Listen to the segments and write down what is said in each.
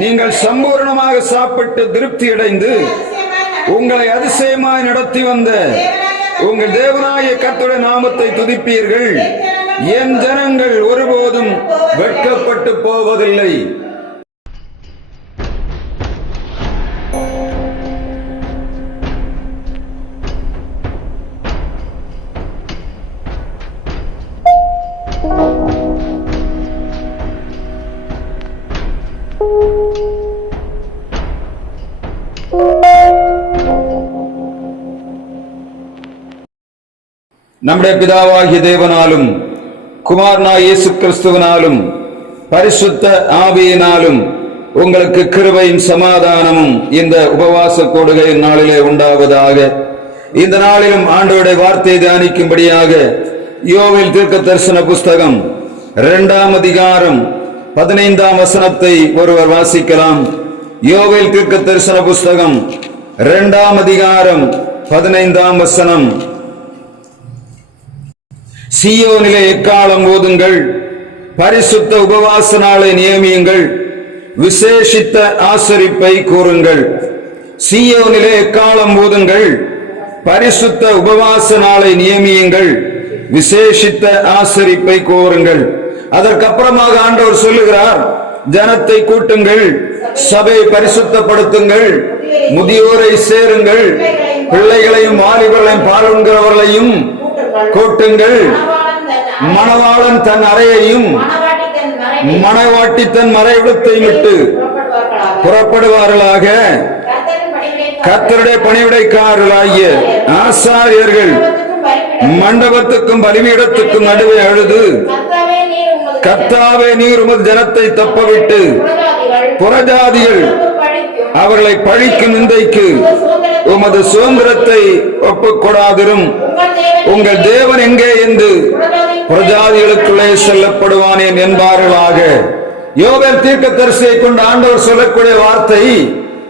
நீங்கள் சம்பூர்ணமாக சாப்பிட்டு திருப்தி அடைந்து உங்களை அதிசயமாய் நடத்தி வந்த உங்கள் தேவனாகிய கர்த்தருடைய நாமத்தை துதிப்பீர்கள். என் ஜனங்கள் ஒருபோதும் வெட்கப்பட்டு போவதில்லை. நம்முடைய பிதாவாகிய தேவனாலும் குமாரனாகிய இயேசு கிறிஸ்துவினாலும் பரிசுத்த ஆவியினாலும் உங்களுக்கு கிருபையும் சமாதானமும் இந்த உபவாச கூடுகை நாளிலே உண்டாவதாக. இந்த நாளிலும் ஆண்டவருடைய வார்த்தையை தியானிக்கும்படியாக யோவேல் தீர்க்க தரிசன புஸ்தகம் 2ஆம் அதிகாரம் 15ஆம் வசனத்தை ஒருவர் வாசிக்கலாம். யோவேல் தீர்க்க தரிசன புஸ்தகம் 2ஆம் அதிகாரம் 15ஆம் வசனம். சீயோனிலே எக்காலம் ஓதுங்கள், பரிசுத்த உபவாச நாளை நியமியுங்கள், விசேஷித்த ஆசரிப்பை கூறுங்கள். சீயோனிலே எக்காலம் ஓதுங்கள், பரிசுத்த உபவாச நாளை நியமியுங்கள், விசேஷித்த ஆசரிப்பை கூறுங்கள். அதற்கப்புறமாக ஆண்டவர் சொல்லுகிறார், ஜனத்தை கூட்டுங்கள், சபை பரிசுத்தப்படுத்துங்கள், முதியோரை சேருங்கள், பிள்ளைகளையும் வாலிபர்களையும் பாலுண்கிறவர்களையும் கூட்டுங்கள், மணவாளன் தன் அறையையும் மணவாட்டி தன் மறைவிடத்தை விட்டு புறப்படுவார்களாக. கர்த்தருடைய பணிவிடைக்காரர்களாகிய ஆசாரியர்கள் மண்டபத்துக்கும் பலிபீடத்துக்கும் நடுவே அழுது, கர்த்தாவே நீர் உமது ஜனத்தை தப்பவிட்டு புறஜாதிகள் அவர்களை பழிக்கும் நிந்தைக்கு உமது சுதந்திரத்தை ஒப்புக்கொடாதிரும். உங்கள் தேவன் எங்கே என்று புறஜாதிகளுக்குள்ளே செல்லப்படுவானேன் என்பார்களாக. யோவேல் தீர்க்கதரிசியை கொண்டு ஆண்டவர் சொல்லக்கூடிய வார்த்தை,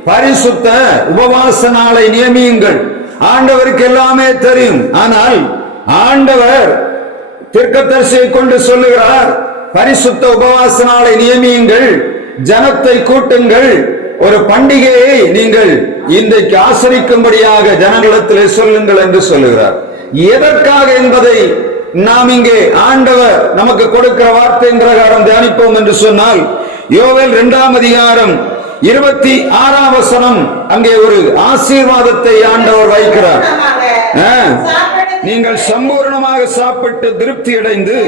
பரிசுத்த உபவாச நாளை நியமியுங்கள். ஆண்டவருக்கு எல்லாமே தெரியும். ஆனால் ஆண்டவர் தீர்க்கதரிசியை கொண்டு சொல்லுகிறார், பரிசுத்த உபவாச நாளை நியமியுங்கள், ஜனத்தை கூட்டுங்கள், ஒரு பண்டிகையை நீங்கள் இன்றைக்கு ஆசரிக்கும்படியாக ஜனங்களிடத்திலே சொல்லுங்கள் என்று சொல்லுகிறார். எதற்காக என்பதை நாம் இங்கே ஆண்டவர் நமக்கு கொடுக்கிற வார்த்தையின் பிரகாரம் தியானிப்போம் என்று சொன்னால், யோவேல் 2ஆம் அதிகாரம் 26ஆம் வசனம், அங்கே ஒரு ஆசீர்வாதத்தை ஆண்டவர் வைக்கிறார். நீங்கள் சம்பூர்ணமாக சாப்பிட்டு திருப்தி அடைந்து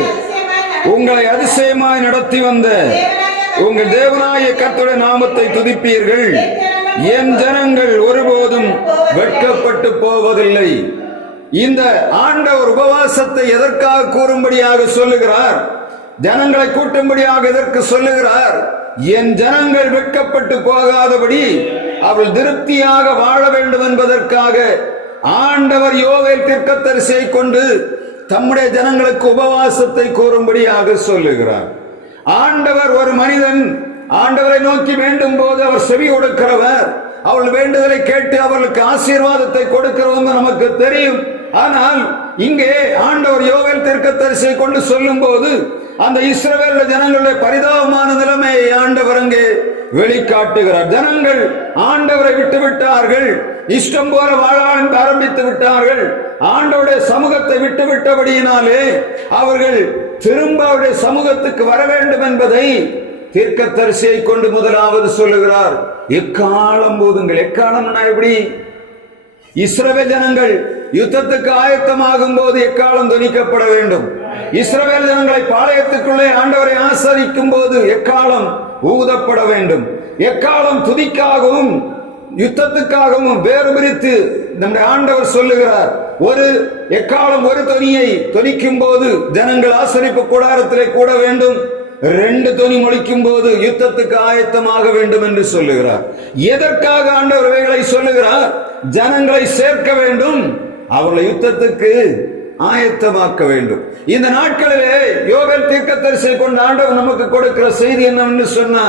உங்களை அதிசயமாய் நடத்தி வந்த உங்கள் தேவனாகிய கர்த்தருடைய நாமத்தை துதிப்பீர்கள். என் ஜனங்கள் ஒருபோதும் வெட்கப்பட்டு போவதில்லை. இந்த ஆண்டவர் உபவாசத்தை எதற்காக கூறும்படியாக சொல்லுகிறார்? ஜனங்களை கூட்டும்படியாக எதற்கு சொல்லுகிறார்? என் ஜனங்கள் வெட்கப்பட்டு போகாதபடி அவள் திருப்தியாக வாழ வேண்டும் என்பதற்காக ஆண்டவர் யோவேல் தீர்க்கதரிசியை கொண்டு தம்முடைய ஜனங்களுக்கு உபவாசத்தை கூறும்படியாக சொல்லுகிறார். ஆண்டவர் ஒரு மனிதன் ஆண்டவரை நோக்கி வேண்டும் போது அவர் செவி கொடுக்கிறவர், அவள் வேண்டுதலை கேட்டு அவர்களுக்கு ஆசீர்வாதத்தை கொடுக்கிறவங்க நமக்கு தெரியும். ஆனால் இங்கே ஆண்டவர் யோவேல் தீர்க்கதரிசியை கொண்டு சொல்லும் போது அந்த இஸ்ரவேல் ஜனங்களுடைய பரிதாபமான நிலைமையை ஆண்டவர் அங்கே வெளிக்காட்டுகிறார். ஜனங்கள் ஆண்டவரை விட்டு விட்டார்கள், இஷ்டம் போல வாழ ஆரம்பித்து விட்டார்கள். ஆண்டவருடைய சமூகத்தை விட்டு விட்டபடியினாலே அவர்கள் திரும்ப அவருடைய சமூகத்துக்கு வர வேண்டும் என்பதை தீர்க்கதரிசியை கொண்டு முதலாவது சொல்லுகிறார். எக்காலம் போதுங்கள். எக்காலம்னா எப்படி? இஸ்ரவேல் ஜனங்கள் யுத்தத்துக்கு ஆயத்தமாகும் போது எக்காலம் துணிக்கப்பட வேண்டும். இஸ்ரவேல் ஜனங்களை பாளையத்துக்குள்ளே ஆண்டவரை ஆசரிக்கும் போது எக்காலம் ஊதப்பட வேண்டும். எக்காலம் துதிக்காகவும் யுத்தத்துக்காகவும் வேறு பிரித்து நம்முடைய ஆண்டவர் சொல்லுகிறார். ஒரு எக்காலம் ஒரு தொனியை தொனிக்கும் போது ஜனங்கள் ஆசரிப்பு கூடாரத்திலே கூட வேண்டும். 2 தொனி மொழிக்கும் போது யுத்தத்துக்கு ஆயத்தமாக வேண்டும் என்று சொல்லுகிறார். எதற்காக ஆண்டவர் இவைகளை சொல்லுகிறார்? ஜனங்களை சேர்க்க வேண்டும், அவர்களை யுத்தத்துக்கு ஆயத்தமாக்க வேண்டும். இந்த நாட்களிலே யோவேல் தீர்க்கதரிசியை கொண்டு ஆண்டவர் நமக்கு கொடுக்கிற செய்தி என்னவென்று சொன்னா,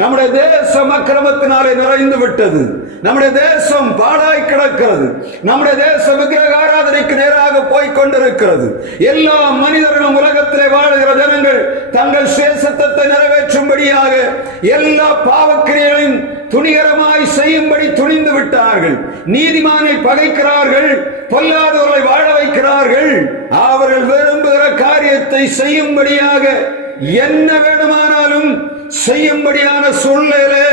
நம்முடைய தேசம் அக்கிரமத்தினாலே நிறைந்து விட்டது. நம்முடைய தேசம் பாழாய் கிடக்கிறது. நம்முடைய தேசம் விக்கிரக ஆராதனைக்கு நேராக போய் கொண்டிருக்கிறது. எல்லா மனிதர்களும் உலகத்திலே வாழ்கிற ஜனங்கள் தங்கள் சுயசத்தத்தை நிறைவேற்றும்படியாக எல்லா பாவக்கிரியைகளை துணிகரமாய் செய்யும்படி துணிந்து விட்டார்கள். நீதிமானை பகைக்கிறார்கள், பொல்லாதவர்களை வாழ வைக்கிறார்கள். அவர்கள் விரும்புகிற காரியத்தை செய்யும்படியாக என்ன வேண்டுமானாலும் செய்யும்படியான சூழ்நிலை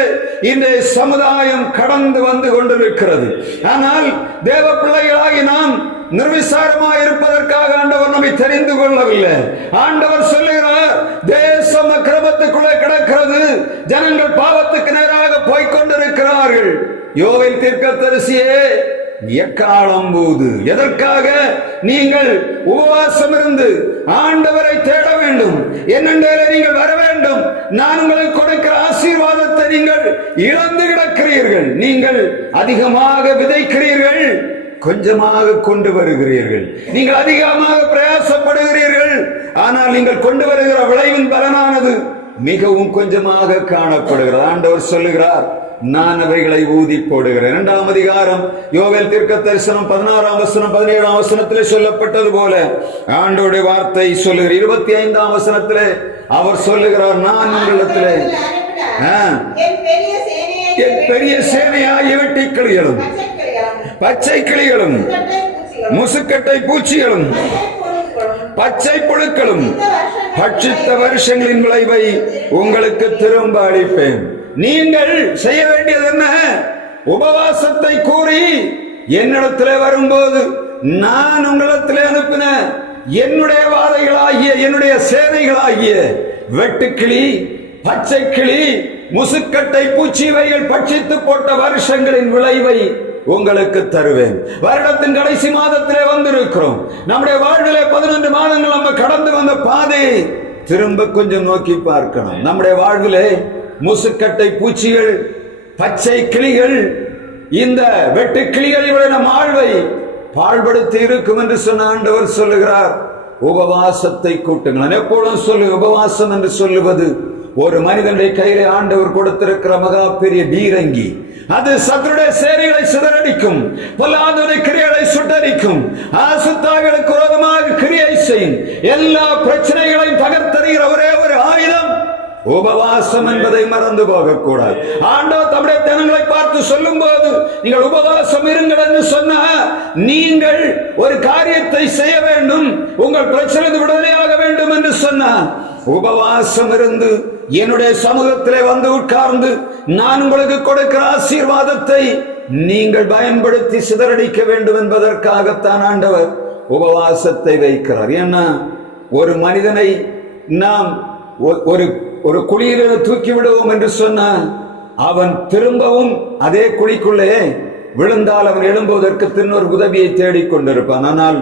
இன்றைய சமுதாயம் கடந்து வந்து கொண்டிருக்கிறது. ஆனால் தேவ பிள்ளைகளாகி நாம் நிர்விசாரமாக இருப்பதற்காக ஆண்டவர் நம்மை தெரிந்து கொள்ளவில்லை. ஆண்டவர் சொல்லுகிறார், தேசம் அக்கிரமத்துக்குள்ளே கிடக்கிறது, ஜனங்கள் பாவத்துக்கு நேராக போய்கொண்டிருக்கிறார்கள். யோவேல் தீர்க்கதரிசியே, எக்காலம் போது எதற்காக நீங்கள் உபவாசம் இருந்து ஆண்டவரை தேட வேண்டும், என்னென்ன நீங்கள் வர வேண்டும். நான் உங்களுக்கு கொடுக்கிற ஆசீர்வாதத்தை நீங்கள் இழந்து கிடக்கிறீர்கள். நீங்கள் அதிகமாக விதைக்கிறீர்கள், கொஞ்சமாக கொண்டு வருகிறீர்கள். நீங்கள் அதிகமாக பிரயாசப்படுகிறீர்கள், ஆனால் நீங்கள் கொண்டு வருகிற விளைவின் பலனானது மிகவும் கொஞ்சமாக காணப்படுகிறது. ஆண்டவர் சொல்லுகிறார், நான் அவைகளை ஊதி போடுகிறேன். 2ஆம் அதிகாரம் யோவேல் தீர்க்கதரிசனம் 16ஆம் வசனம் 17ஆம் வசனத்திலே சொல்லப்பட்டது போல ஆண்டவருடைய வார்த்தை சொல்லுகிற 25ஆம் வசனத்திலே அவர் சொல்லுகிறார், நான் உங்களிடத்திலே என் பெரிய சேனையாகிய வெட்டுக்கிளிகளும் பச்சை கிளிகளும் முசுக்கட்டை பூச்சிகளும் பச்சை புழுக்களும் பட்சித்த வருஷங்களின் விளைவை உங்களுக்கு திரும்ப அளிப்பேன். நீங்கள் செய்ய வேண்டியது என்ன? உபவாசத்தை கூறி என்னிடத்திலே வரும்போது நான் உங்களிடத்திலே அனுப்பின என்னுடைய வாதைகளாகிய என்னுடைய சேனைகளாகிய வெட்டுக்கிளி, பச்சை கிளி, முசுக்கட்டை பூச்சிவைகள் பட்சித்து போட்ட வருஷங்களின் விளைவை உங்களுக்கு தருவேன். வருடத்தின் கடைசி மாதத்திலே வந்திருக்கிறோம். நம்முடைய வாழ்விலே 11 மாதங்கள் நம்ம கடந்து வந்த பாதையை திரும்ப கொஞ்சம் நோக்கி பார்க்கணும். நம்முடைய வாழ்விலே முசுக்கட்டை பூச்சிகள், பச்சை கிளிகள், இந்த வெட்டு கிளிகளை நம் வாழ்வை பாழ்படுத்தி இருக்கும் என்று சொன்ன ஆண்டவர் சொல்லுகிறார், உபவாசத்தை கூட்டுங்கள். எப்பொழுதும் சொல்லு, உபவாசம் என்று சொல்லுவது ஒரு மனிதனுடைய கையிலே ஆண்டவர் கொடுத்திருக்கிற மகா பெரிய பீரங்கி. அது சத்துருடைய சேனைகளை சிதறடிக்கும், பொல்லாதவனை கிரியைகளை சுட்டரிக்கும், ஆசுத்தாவிகளுக்கு விரோதமாக கிரியை செய்யும், எல்லா பிரச்சனைகளையும் தகர்த்தறிகிற ஒரே ஒரு ஆயுதம் உபவாசம் என்பதை மறந்து போகக்கூடாது. ஆண்டவர் தம்முடைய ஜனங்களை பார்த்து சொல்லும் போது, நீங்கள் உபவாசம் இருங்கள் என்று சொன்ன, நீங்கள் ஒரு காரியத்தை செய்ய வேண்டும், உங்கள் பிரச்சனை விடுதலையாக வேண்டும் என்று சொன்ன, உபவாசம் இருந்து என்னுடைய சமூகத்திலே வந்து உட்கார்ந்து நான் உங்களுக்கு கொடுக்கிற ஆசீர்வாதத்தை நீங்கள் பயன்படுத்தி சிதறடிக்க வேண்டும் என்பதற்காகத்தான் ஆண்டவர் உபவாசத்தை வைக்கிறார். ஏன்னா ஒரு மனிதனை நாம் ஒரு குழியில தூக்கி விடுவோம் என்று சொன்ன, அவன் திரும்பவும் அதே குழிக்குள்ளே விழுந்தால் அவன் எழும்புவதற்கு பின்னொரு உதவியை தேடிக்கொண்டிருப்பான். ஆனால்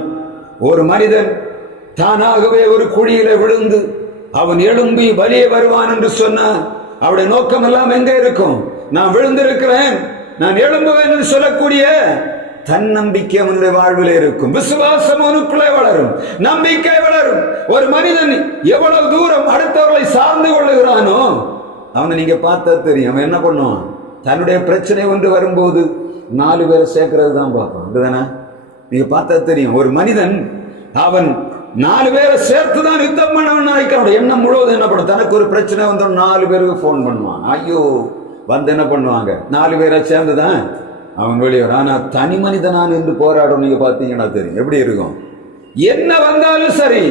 ஒரு மனிதன் தானாகவே ஒரு குழியில விழுந்து அவன் எழும்பி வெளியே வருவான் என்று சொன்ன, அவருடைய நோக்கம் எல்லாம் எங்க இருக்கும்? நான் விழுந்திருக்கிறேன், நான் எழும்புவேன் என்று சொல்லக்கூடிய தன்னம்பிக்கை அவனுடைய வாழ்வில் இருக்கும். விசுவாசம் அவனுக்குள்ளே வளரும், நம்பிக்கை வளரும். ஒரு மனிதன் எவ்வளவு தூரம் அடுத்தவர்களை சார்ந்து கொள்ளுகிறானோ அவனை நீங்க பார்த்தா தெரியும். அவன் என்ன பண்ணுவான்? தன்னுடைய பிரச்சனை ஒன்று வரும்போது 4 பேரை சேர்க்கிறது தான் பார்ப்பான். அப்படிதானே? நீங்க பார்த்தா தெரியும். ஒரு மனிதன் அவன் 4 பேரை சேர்த்துதான் யுத்தம் பண்ணவன் நினைக்கிறான். எண்ணம் முழுவதும் என்ன பண்ணும்? தனக்கு ஒரு பிரச்சனை வந்து 4 பேருக்கு போன் பண்ணுவான். ஐயோ வந்து என்ன பண்ணுவாங்க? 4 பேரை சேர்ந்துதான் அவன் வெளியே. ஆனா தனி மனிதனான் என்று போராடும் நீங்க பாத்தீங்கன்னா தெரியும் எப்படி இருக்கும். என்ன வந்தாலும் சரி,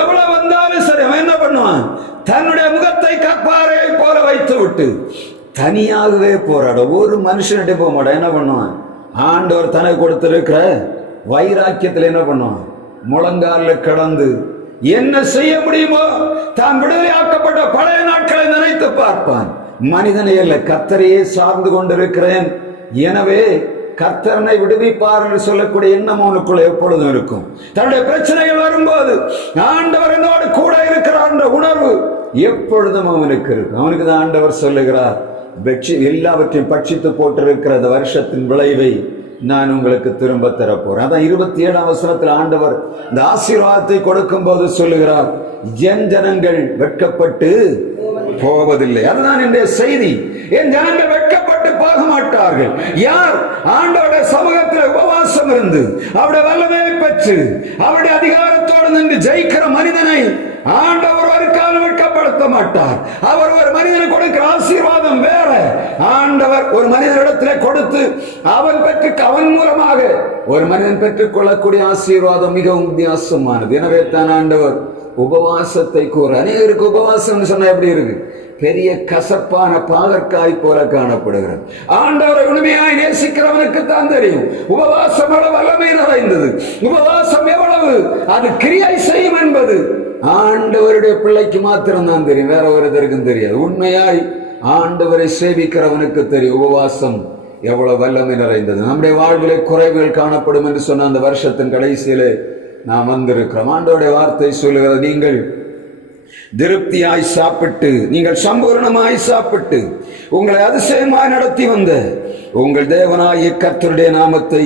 எவ்வளவு வந்தாலும் சரி, அவன் என்ன பண்ணுவான்? தன்னுடைய முகத்தை கற்பாறையை போல வைத்து விட்டு தனியாகவே போராட. ஒரு மனுஷன்கிட்ட போக மாட்டான். என்ன பண்ணுவான்? ஆண்டவர் தனக்கு கொடுத்திருக்கிற வைராக்கியத்தில் என்ன பண்ணுவான்? முழங்காலில் கடந்து என்ன செய்ய முடியுமோ தான் விடுதலையாக்கப்பட்ட பழைய நாட்களை நினைத்து பார்ப்பான். மனிதனை அல்ல, கர்த்தரையே சார்ந்து கொண்டிருக்கிறேன், எனவே கர்த்தரனை விடுவிப்பார் என்று சொல்லக்கூடிய எண்ணம் அவனுக்குள்ள எப்பொழுதும் இருக்கும். தன்னுடைய பிரச்சனைகள் வரும்போது ஆண்டவர் என்னோடு கூட இருக்கிறார் என்ற உணர்வு எப்பொழுதும் அவனுக்கு இருக்கும். அவனுக்கு தான் ஆண்டவர் சொல்லுகிறார், எல்லாவற்றையும் பட்சித்து போட்டிருக்கிற அந்த வருஷத்தின் விளைவை நான் உங்களுக்கு திரும்ப தரப்போறேன். அதான் 27ஆம் வசனத்தில் ஆண்டவர் இந்த ஆசீர்வாதத்தை கொடுக்கும் போது சொல்லுகிறார், என் ஜனங்கள் வெட்கப்பட்டு போவதில்லை. அதுதான் என்னுடைய செய்தி. என் ஜனங்கள் வெட்கப்பட்டு போக மாட்டார்கள். யார் ஆண்டவருடைய சமூகத்தில் உபவாசம் இருந்து அவருடைய வல்லமையை பெற்று அவருடைய அதிகாரத்தோடு நின்று ஜெயிக்கிற மனிதனை ஆண்டவர் ஒரு காலம் வெட்கப்படுத்த மாட்டார். அவர் ஒரு மனிதனுக்கு கொடுக்கிற ஆசீர்வாதம் வேற. ஆண்டவர் ஒரு மனிதனிடத்திலே கொடுத்து அவன் மூலமாக ஒரு மனிதன் பெற்றுக் கொள்ளக்கூடிய ஆசீர்வாதம் மிகவும் வித்தியாசமானது. எனவே தான் ஆண்டவர் உபவாசத்தை கூற. அநேகருக்கு உபவாசம் சொன்னா எப்படி இருக்கு? பெரிய கசப்பான பாகற்காய் போல காணப்படுகிறது. ஆண்டவரை உண்மையாய் நேசிக்கிறவனுக்கு தான் தெரியும் உபவாசம் எவ்வளவு வல்லமை நிறைந்தது, உபவாசம் எவ்வளவு அது கிரியை செய்யும் என்பது ஆண்டவருடைய பிள்ளைக்கு மாத்திரம் தான் தெரியும், வேற ஒருத்தருக்கும் தெரியாது. உண்மையாய் ஆண்டவரை சேவிக்கிறவனுக்கு தெரியும் உபவாசம் எவ்வளவு வல்லமை நிறைந்தது. நம்முடைய வாழ்விலே குறைவுகள் காணப்படும் என்று சொன்ன அந்த வருஷத்தின் கடைசியிலே நாம் வந்திருக்கிறோம். ஆண்டவருடைய வார்த்தை சொல்லுகிறது, நீங்கள் திருப்தியாய் சாப்பிட்டு, நீங்கள் சம்பூர்ணமாய் சாப்பிட்டு உங்களை அதிசயமாய் நடத்தி வந்த உங்கள் தேவனாகிய கர்த்தருடைய நாமத்தை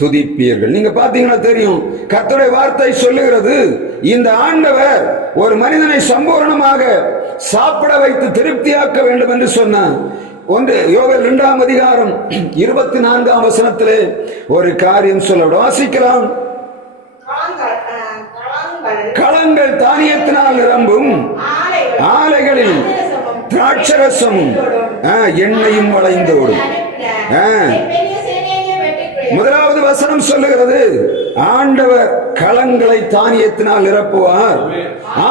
துதிப்பீர்கள். நீங்க பாத்தீங்கன்னா தெரியும், கர்த்தருடைய வார்த்தை சொல்லுகிறது, இந்த ஆண்டவர் ஒரு மனிதனை சம்பூர்ணமாக சாப்பிட வைத்து திருப்தியாக்க வேண்டும் என்று சொன்னார். யோவேல் 2ஆம் அதிகாரம் 24ஆம் வசனத்திலே ஒரு காரியம் சொல்ல வாசிக்கலாம். களங்கள் தானியத்தினால் நிரம்பும், ஆலைகளில் திராட்சரசமும் எண்ணெயும் வளைந்தோடும். முதலாவது வசனம் சொல்லுகிறது, ஆண்டவர் களங்களை தானியத்தினால் நிரப்புவார்,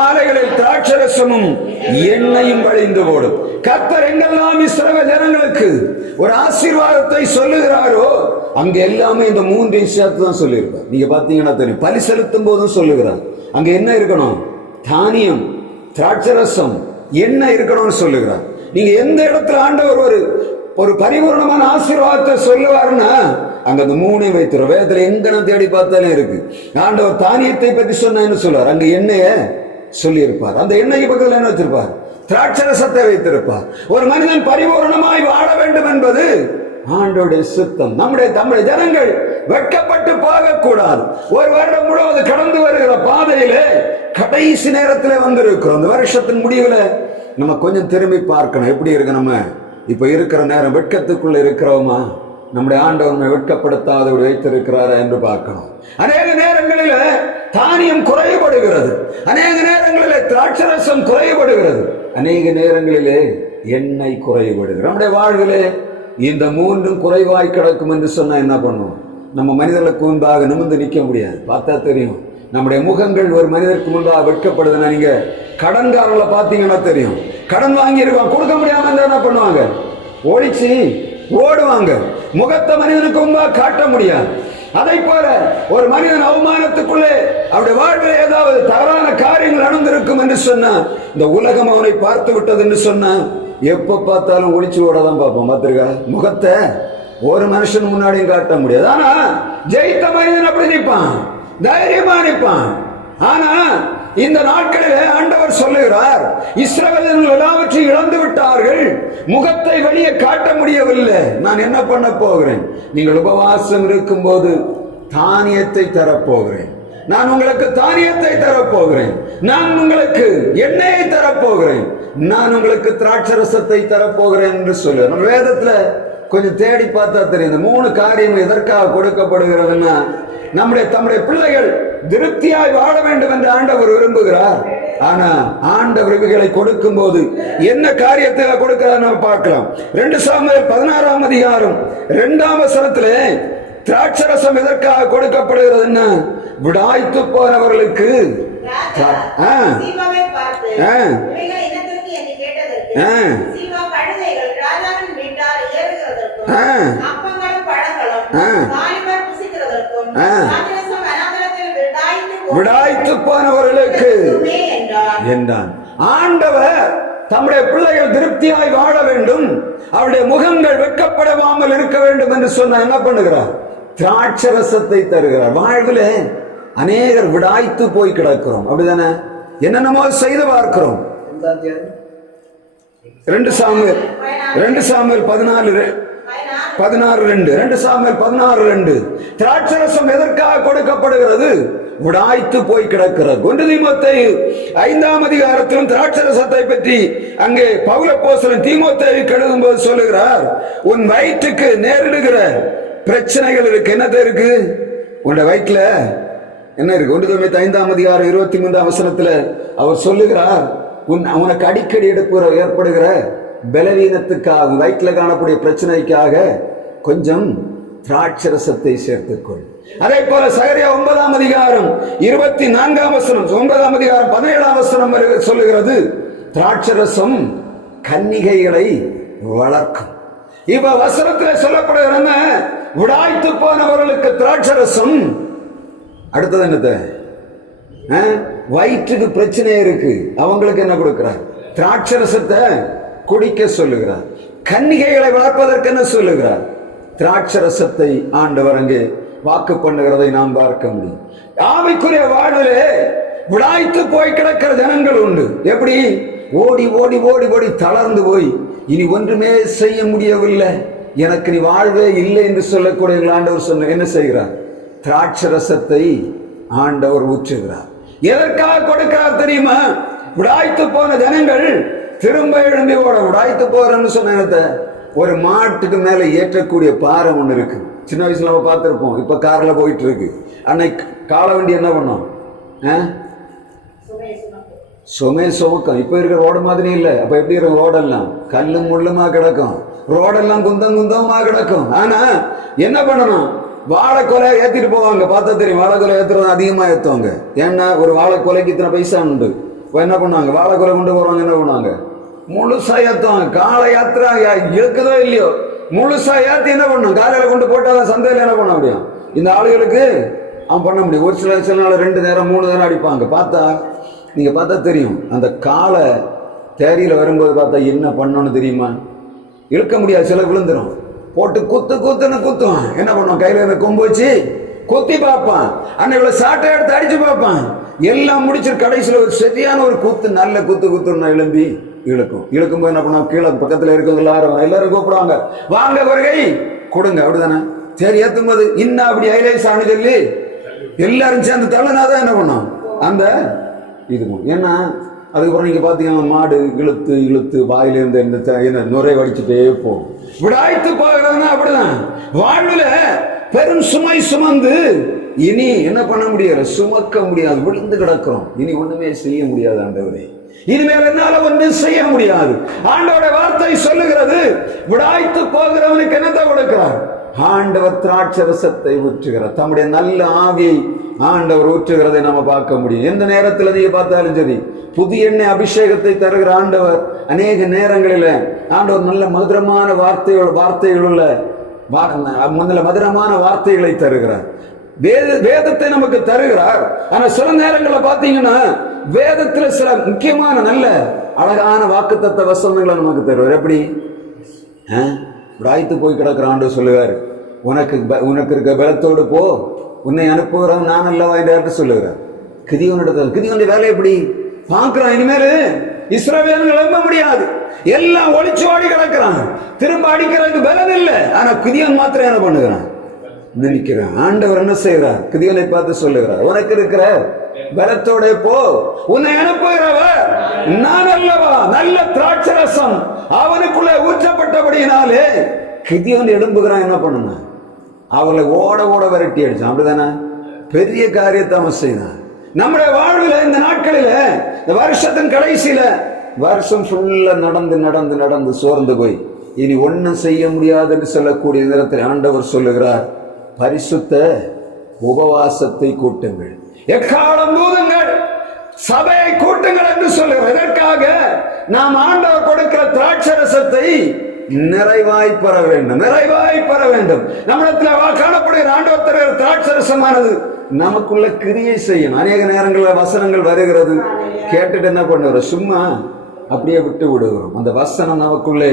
ஆலைகளில் திராட்சரசமும் எண்ணெயும் வழிந்து ஓடும். கர்த்தர் எங்கெல்லாம் இஸ்ரவேல் ஜனங்களுக்கு ஒரு ஆசீர்வாதத்தை சொல்லுகிறாரோ அங்க எல்லாமே இந்த 3 விஷயத்தை தான் சொல்லியிருப்பார். நீங்க பாத்தீங்கன்னா தெரியும், பலி செலுத்தும் போதும் சொல்லுகிறார் அங்க என்ன இருக்கணும்? தானியம், திராட்சரசம், எண்ணெய் இருக்கணும்னு சொல்லுகிறார். நீங்க எந்த இடத்துல ஆண்டவர் ஒரு பரிபூர்ணமான ஆசீர்வாதத்தை சொல்லுவாருன்னா அங்க அந்த 3 வைத்திரும். வேதத்துல எங்க தேடி பார்த்தாலும் இருக்கு. ஆண்டவர் தானியத்தை பற்றி சொன்ன என்ன சொல்லுவார்? அங்க எண்ணெய சொல்லி இருப்பார். அந்த எண்ணெய் பக்கத்துல என்ன வச்சிருப்பார்? திராட்சரசத்தை வைத்திருப்பார். ஒரு மனிதன் பரிபூர்ணமாய் வாழ வேண்டும் என்பது ஆண்டவருடைய சித்தம். நம்முடைய ஜனங்கள் வெட்கப்பட்டு போகக்கூடாது. ஒரு வருடம் முழுவதும் கடந்து வருகிற பாதையிலே கடைசி நேரத்தில் வந்திருக்கிறோம். அந்த வருஷத்தின் முடிவில் நம்ம கொஞ்சம் திரும்பி பார்க்கணும். எப்படி இருக்கு நம்ம இப்ப இருக்கிற நேரம்? வெட்கத்துக்குள்ள இருக்கிறோமா? நம்முடைய ஆண்டவர் வெட்கப்படுத்தாத வைத்திருக்கிறாரா என்று பார்க்கணும். அநேக நேரங்களில் தானியம் குறைபடுகிறது, அநேக நேரங்களிலே திராட்சரசம் குறைபடுகிறது, அநேக நேரங்களிலே எண்ணெய் குறைபடுகிறது. நம்முடைய வாழ்விலே இந்த 3ம் குறைவாய் கிடக்கும் என்று சொன்னா என்ன பண்ணுவோம்? நம்ம மனிதர்களுக்கு முன்பாக நிமிர்ந்து நிற்க முடியாது. பார்த்தா தெரியும், நம்முடைய முகங்கள் ஒரு மனிதருக்கு முன்பாக வெட்கப்படுதுன்னா, நீங்க கடன்காரங்களை பார்த்தீங்கன்னா தெரியும், கடன் வாங்கி இருக்கான் கொடுக்க முடியாம என்ன பண்ணுவாங்க? ஒழிச்சு ஓடுவாங்க. முகத்தை மனிதனுக்கு முன்பாக காட்ட முடியாது. அதை போல ஒரு மனிதன் அவமானத்துக்குள்ளே அவருடைய வாழ்வில் ஏதாவது தவறான காரியங்கள் நடந்திருக்கும் என்று சொன்னா, இந்த உலகம் அவனை பார்த்து விட்டது என்று சொன்னா எப்ப பார்த்தாலும் ஒளிச்சு ஓடதான் பார்ப்போம். பார்த்திருக்கா? முகத்தை ஒரு மனுஷன் முன்னாடியும் காட்ட முடியாது. ஆனா ஜெயித்த மனிதன் அப்படி நிற்பான், தைரியமா நிற்பான். ஆனா இந்த நாட்களிலே ஆண்டவர் சொல்லுகிறார், இஸ்ரவேலர்கள் எல்லாவற்றையும் இழந்து விட்டார்கள், முகத்தை வெளியே காட்ட முடியவில்லை. நான் என்ன பண்ண போகிறேன்? நீங்கள் உபவாசம் இருக்கும் போது தானியத்தை தரப்போகிறேன். நான் உங்களுக்கு தானியத்தை தரப்போகிறேன். நான் உங்களுக்கு எண்ணெயை தரப்போகிறேன். நான் உங்களுக்கு திராட்சரசத்தை தரப்போகிறேன் என்று சொல்லுவேன். நம்ம வேதத்துல கொஞ்சம் தேடி பார்த்தா தெரியும், இந்த 3 காரியம் எதற்காக கொடுக்கப்படுகிறதுன்னா, தம்முடைய பிள்ளைகள் திருப்தியாய் வாழ வேண்டும் என்று ஆண்டவர் விரும்புகிறார். ஆனா ஆண்டவர் இவைகளை கொடுக்கும் போது என்ன காரியத்தை கொடுக்கிறார் நம்ம பார்க்கலாம். 2 சாமுவேல் 16ஆம் அதிகாரம் 2ஆம் வசனத்திலே திராட்சரசம் எதற்காக கொடுக்கப்படுகிறதுன்னா, விடாய்த்து போனவர்களுக்கு விடாய்த்து போனவர்களுக்கு என்றான். ஆண்டவர் தம்முடைய பிள்ளைகள் திருப்தியாய் வாழ வேண்டும், அவருடைய முகங்கள் வெட்கப்படாமல் இருக்க வேண்டும் என்று சொன்ன என்ன பண்ணுகிறார்? திராட்சரசத்தை தருகிறார். வாழ்விலே அநேகர் விடாய்த்து போய் கிடக்கிறோம். அப்படிதானே? என்னென்னமோ செய்து பார்க்கிறோம். 2 சாமுவேல் 16:2 திராட்சரசம் எதற்காக கொடுக்கப்படுகிறது? விடாய்த்து போய் கிடக்கிறது. 1 தீமோத்தேயு 5ஆம் அதிகாரத்திலும் திராட்சரசத்தை பற்றி அங்கே பவுல் அப்போஸ்தலன் தீமோத்தேயுக்கு எழுதும்போது சொல்லுகிறார், உன் வயிற்றுக்கு நேரிடுகிற பிரச்சனைகள் இருக்கு. என்னது இருக்கு? உன்னுடைய வயிற்றுல என்ன இருக்கு? 1 தீமோத்தேயு 5ஆம் அதிகாரம் 23ஆம் வசனத்துல அவர் சொல்லுகிறார், உனக்கு அடிக்கடி ஏற்படுகிற பலவீனத்துக்காக, வயிற்றுல காணக்கூடிய பிரச்சனைக்காக கொஞ்சம் திராட்சரசத்தை சேர்த்துக்கொள். அதே போல சகரியா 9ஆம் அதிகாரம் 24ஆம் வசனம், 9ஆம் அதிகாரம் 17ஆம் வசனம் சொல்லுகிறது, திராட்சரசம் கன்னிகைகளை வளர்க்கும். இப்ப வசனத்தில் சொல்லப்படுகிற உடாய்த்து போனவர்களுக்கு திராட்சரசம். அடுத்தது என்னது? வயிற்றுக்கு பிரச்சனை இருக்கு, அவங்களுக்கு என்ன கொடுக்கிறார்? திராட்சரசத்தை குடிக்க சொல்லுகிறார். கன்னிகைகளை வளர்ப்பதற்கு என்ன சொல்லுகிறார்? திராட்சரசத்தை ஆண்டவர் அங்கே வாக்கு பண்ணுகிறதை நாம் பார்க்க முடியும். ஆவிக்குரிய வாழ்விலே விடாய்த்து போய் கிடக்கிற ஜனங்கள் உண்டு. எப்படி? ஓடி ஓடி ஓடி ஓடி தளர்ந்து போய் இனி ஒன்றுமே செய்ய முடியவில்லை, எனக்கு நீ வாழ்வே இல்லை என்று சொல்லக்கூடிய ஆண்டவர் சொன்ன என்ன செய்கிறார்? திராட்சரசத்தை ஆண்டவர் ஊற்றுகிறார். எதற்காக கொடுக்கிறார் தெரியுமா? விடாய்த்து போன ஜனங்கள் திரும்ப எழும்பி ஓட. விடாய்த்து போறன்னு சொன்ன ஒரு மாட்டுக்கு மேல ஏற்றக்கூடிய பாறை ஒண்ணு இருக்கு. சின்ன வயசுல நம்ம பார்த்திருப்போம். இப்ப கார்ல போயிட்டு இருக்கு. அன்னைக்கு கால வண்டி என்ன பண்ணோம்? சுமை சுமக்கம். இப்ப இருக்கிற ரோடு மாதிரி இல்ல. அப்ப எப்படி இருக்கும்? ரோடெல்லாம் கல்லும் முள்ளுமா கிடக்கும், ரோடெல்லாம் குந்தம் குந்தமா கிடக்கும். ஆனா என்ன பண்ணணும்? வாழைக்கொலை ஏத்திட்டு போவாங்க. பார்த்தா தெரியும், வாழைக்கொலை ஏத்துறது அதிகமா ஏத்துவாங்க. ஏன்னா ஒரு வாழைக்கொலைக்கு இத்தனை பைசா உண்டு. என்ன பண்ணுவாங்க? வாழைக்கொலை கொண்டு போறாங்க, என்ன பண்ணுவாங்க? முழுசா ஏத்துவாங்க. காலை யாத்திரா இருக்குதோ இல்லையோ, முழுசா ஏத்தி என்ன பண்ணும்? காலையில கொண்டு போட்டாதான் சந்தையில என்ன பண்ண முடியும்? இந்த ஆளுகளுக்கு அவன் பண்ண முடியும். ஒரு சில நாள் 2 நேரம் 3 நேரம் அடிப்பாங்க. பார்த்தா நீங்க பார்த்தா தெரியும், அந்த காலை தேரியில வரும்போது பார்த்தா என்ன பண்ணணும்னு தெரியுமா? இழுக்க முடியாது, சில விழுந்துரும். போட்டு குத்து குத்துன்னு குத்துவான். என்ன பண்ணுவான்? கையில இருந்த கொம்பு வச்சு குத்தி பார்ப்பான். அன்னைக்கு சாட்டை எடுத்து அடிச்சு பார்ப்பான். எல்லாம் முடிச்சு கடைசியில் ஒரு சரியான ஒரு குத்து, நல்ல குத்து குத்துன்னா எழும்பி இழுக்கும். இழுக்கும்போது என்ன பண்ணுவோம்? கீழே பக்கத்துல இருக்கவங்க எல்லாரும் கூப்பிடுவாங்க, வாங்க வருகை கொடுங்க, அப்படிதானே? சரி ஏத்தும் போது இன்னும் அப்படி ஐலேஸ் ஆனு சொல்லி எல்லாரும் சேர்ந்து தள்ளனாதான் என்ன பண்ணும்? அந்த இது. ஏன்னா அதுக்கப்புறம் நீங்க பாத்தீங்கன்னா மாடு இழுத்து இழுத்து வாயிலிருந்து இந்த நுரை வடிச்சுட்டே போகும். விடாய்த்து போகிறதுனா அப்படிதான். வாழ்வுல பெரும் சுமை சுமந்து இனி என்ன பண்ண முடியாது? சுமக்க முடியாது, விழுந்து கிடக்கிறோம். இனி ஒண்ணுமே செய்ய முடியாது. ஆண்டவரே, இனிமேல் என்னால ஒன்றும் செய்ய முடியாது. ஆண்டவருடைய வார்த்தை சொல்லுகிறது, விடாய்த்து போகிறவனுக்கு என்னத்தை கொடுக்கிறார்? ஆண்டவர் திராட்சரசத்தை ஊற்றுகிறார். தம்முடைய நல்ல ஆவியை ஆண்டவர் ஊற்றுகிறதை நாம பார்க்க முடியும். எந்த நேரத்தில் நீங்க பார்த்தாலும் சரி, புதிய எண்ணெய் அபிஷேகத்தை தருகிற ஆண்டவர் அநேக நேரங்களில ஆண்டவர் நல்ல மதுரமான வார்த்தைகளுள்ள மதுரமான வார்த்தைகளை தருகிறார். வேதத்தை நமக்கு தருகிறார். ஆனா சில நேரங்களில் பாத்தீங்கன்னா வேதத்துல சில முக்கியமான நல்ல அழகான வாக்குத்தத்த வசனங்களை நமக்கு தருவார். எப்படி? விடாய்த்து போய் கிடக்கிற ஆண்டவர் சொல்லுவார், உனக்கு இருக்க பலத்தோடு போ, உன்னை அனுப்புகிறவன் நான் அல்லவா என்று சொல்லுகிறார். கிதியோனுடைய வேலை எப்படி பார்க்கிறான்? இனிமேல் இஸ்ரவேலர்கள் எழும்ப முடியாது, எல்லாம் ஒளிச்சு ஓடி கிடக்கிறான், திரும்ப அடிக்கிறதுக்கு பலன் இல்லை. ஆனா கிதியோன் மாத்திரம் என்ன பண்ணுகிறான்? நினைக்கிறான். ஆண்டவர் என்ன செய்கிறார்? கிதியோனை பார்த்து சொல்லுகிறார், உனக்கு இருக்கிற பலத்தோட போ, உன்னை அனுப்புகிறவர் நான் அல்லவா? நல்ல திராட்சரசம் அவனுக்குள்ள ஊற்றப்பட்டபடியினாலே கிதியோன் எழும்புகிறான். என்ன பண்ணணும்? அவர்களை ஓட ஓட விரட்டி அடிச்சான். அப்படிதானே? பெரிய காரியத்தை அவன் செய்தான். நம்முடைய வாழ்வில் இந்த நாட்களில, இந்த வருஷத்தின் கடைசியில, வருஷம் ஃபுல்லா நடந்து நடந்து நடந்து சோர்ந்து போய் இனி ஒன்னும் செய்ய முடியாது என்று சொல்லக்கூடிய நேரத்தில் ஆண்டவர் சொல்லுகிறார், பரிசுத்த உபவாசத்தை கூட்டுங்கள், எக்காலம் பூதுங்கள், சபையை கூட்டுங்கள் என்று சொல்லுகிறார். இதற்காக நாம் ஆண்டவர் கொடுக்கிற திராட்சரசத்தை நிறைவாய் பெற வேண்டும், நிறைவாய் பெற வேண்டும். நம்மிடத்தில் காணப்படுகிற ஆண்டவர் தருகிற திராட்சரசமானது நமக்குள்ள கிரியை செய்யும். அநேக நேரங்களில் வசனங்கள் வருகிறது, கேட்டுட்டு என்ன பண்ணுறோம்? சும்மா அப்படியே விட்டு விடுகிறோம். அந்த வசனம் நமக்குள்ளே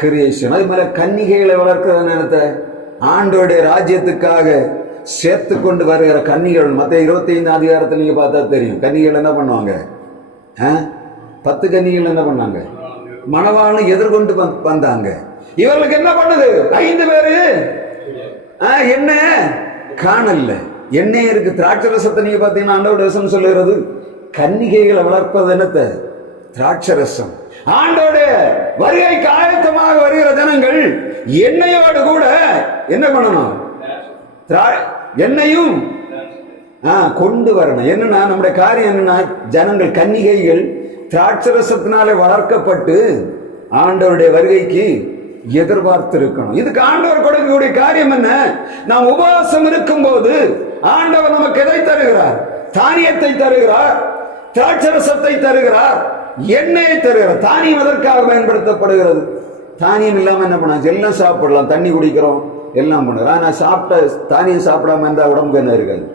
கிரியை செய்யும். அதே மாதிரி கன்னிகைகளை வளர்க்கிற நேரத்தை ஆண்டோடைய ராஜ்யத்துக்காக சேர்த்து கொண்டு வருகிற கன்னிகள், மத்திய 25 அதிகாரத்தில் நீங்க பார்த்தா தெரியும். கன்னிகள் என்ன பண்ணுவாங்க? 10 கன்னிகள் என்ன பண்ணாங்க? மணவாளனை எதிர்கொண்டு வந்தாங்க. இவர்களுக்கு என்ன பண்ணுது? 5 பேரு என்ன காணல, எண்ணெய் இருக்கு. திராட்சரசத்தை நீங்க பாத்தீங்கன்னா ஆண்டோட ரசம் சொல்லுகிறது, கன்னிகைகளை வளர்ப்பது என்னத்த? திராட்சரசம். ஆண்டோட வருகைக்கு ஆயத்தமாக வருகிற ஜனங்கள் எண்ணெயோடு கூட என்ன பண்ணணும்? எண்ணெயும் கொண்டு வரணும். என்னன்னா நம்முடைய காரியம் என்னன்னா, ஜனங்கள் கன்னிகைகள் திராட்சரசத்தினாலே வளர்க்கப்பட்டு ஆண்டவருடைய வருகைக்கு எதிர்பார்த்து இருக்கணும். இதுக்கு ஆண்டவர் கொடுக்கக்கூடிய காரியம் என்ன? நாம் உபவாசம் இருக்கும் போது ஆண்டவர் நமக்கு எதை தருகிறார்? தானியத்தை தருகிறார், திராட்சரசத்தை தருகிறார், எண்ணெயை தருகிறார். தானியம் எதற்காக பயன்படுத்தப்படுகிறது? தானியம் இல்லாம என்ன பண்ண? எல்லாம் சாப்பிடலாம், தண்ணி குடிக்கிறோம், எல்லாம் பண்ணுறோம். ஆனா சாப்பிட்ட தானியம் சாப்பிடாம இருந்தா உடம்புக்கு என்ன இருக்காது?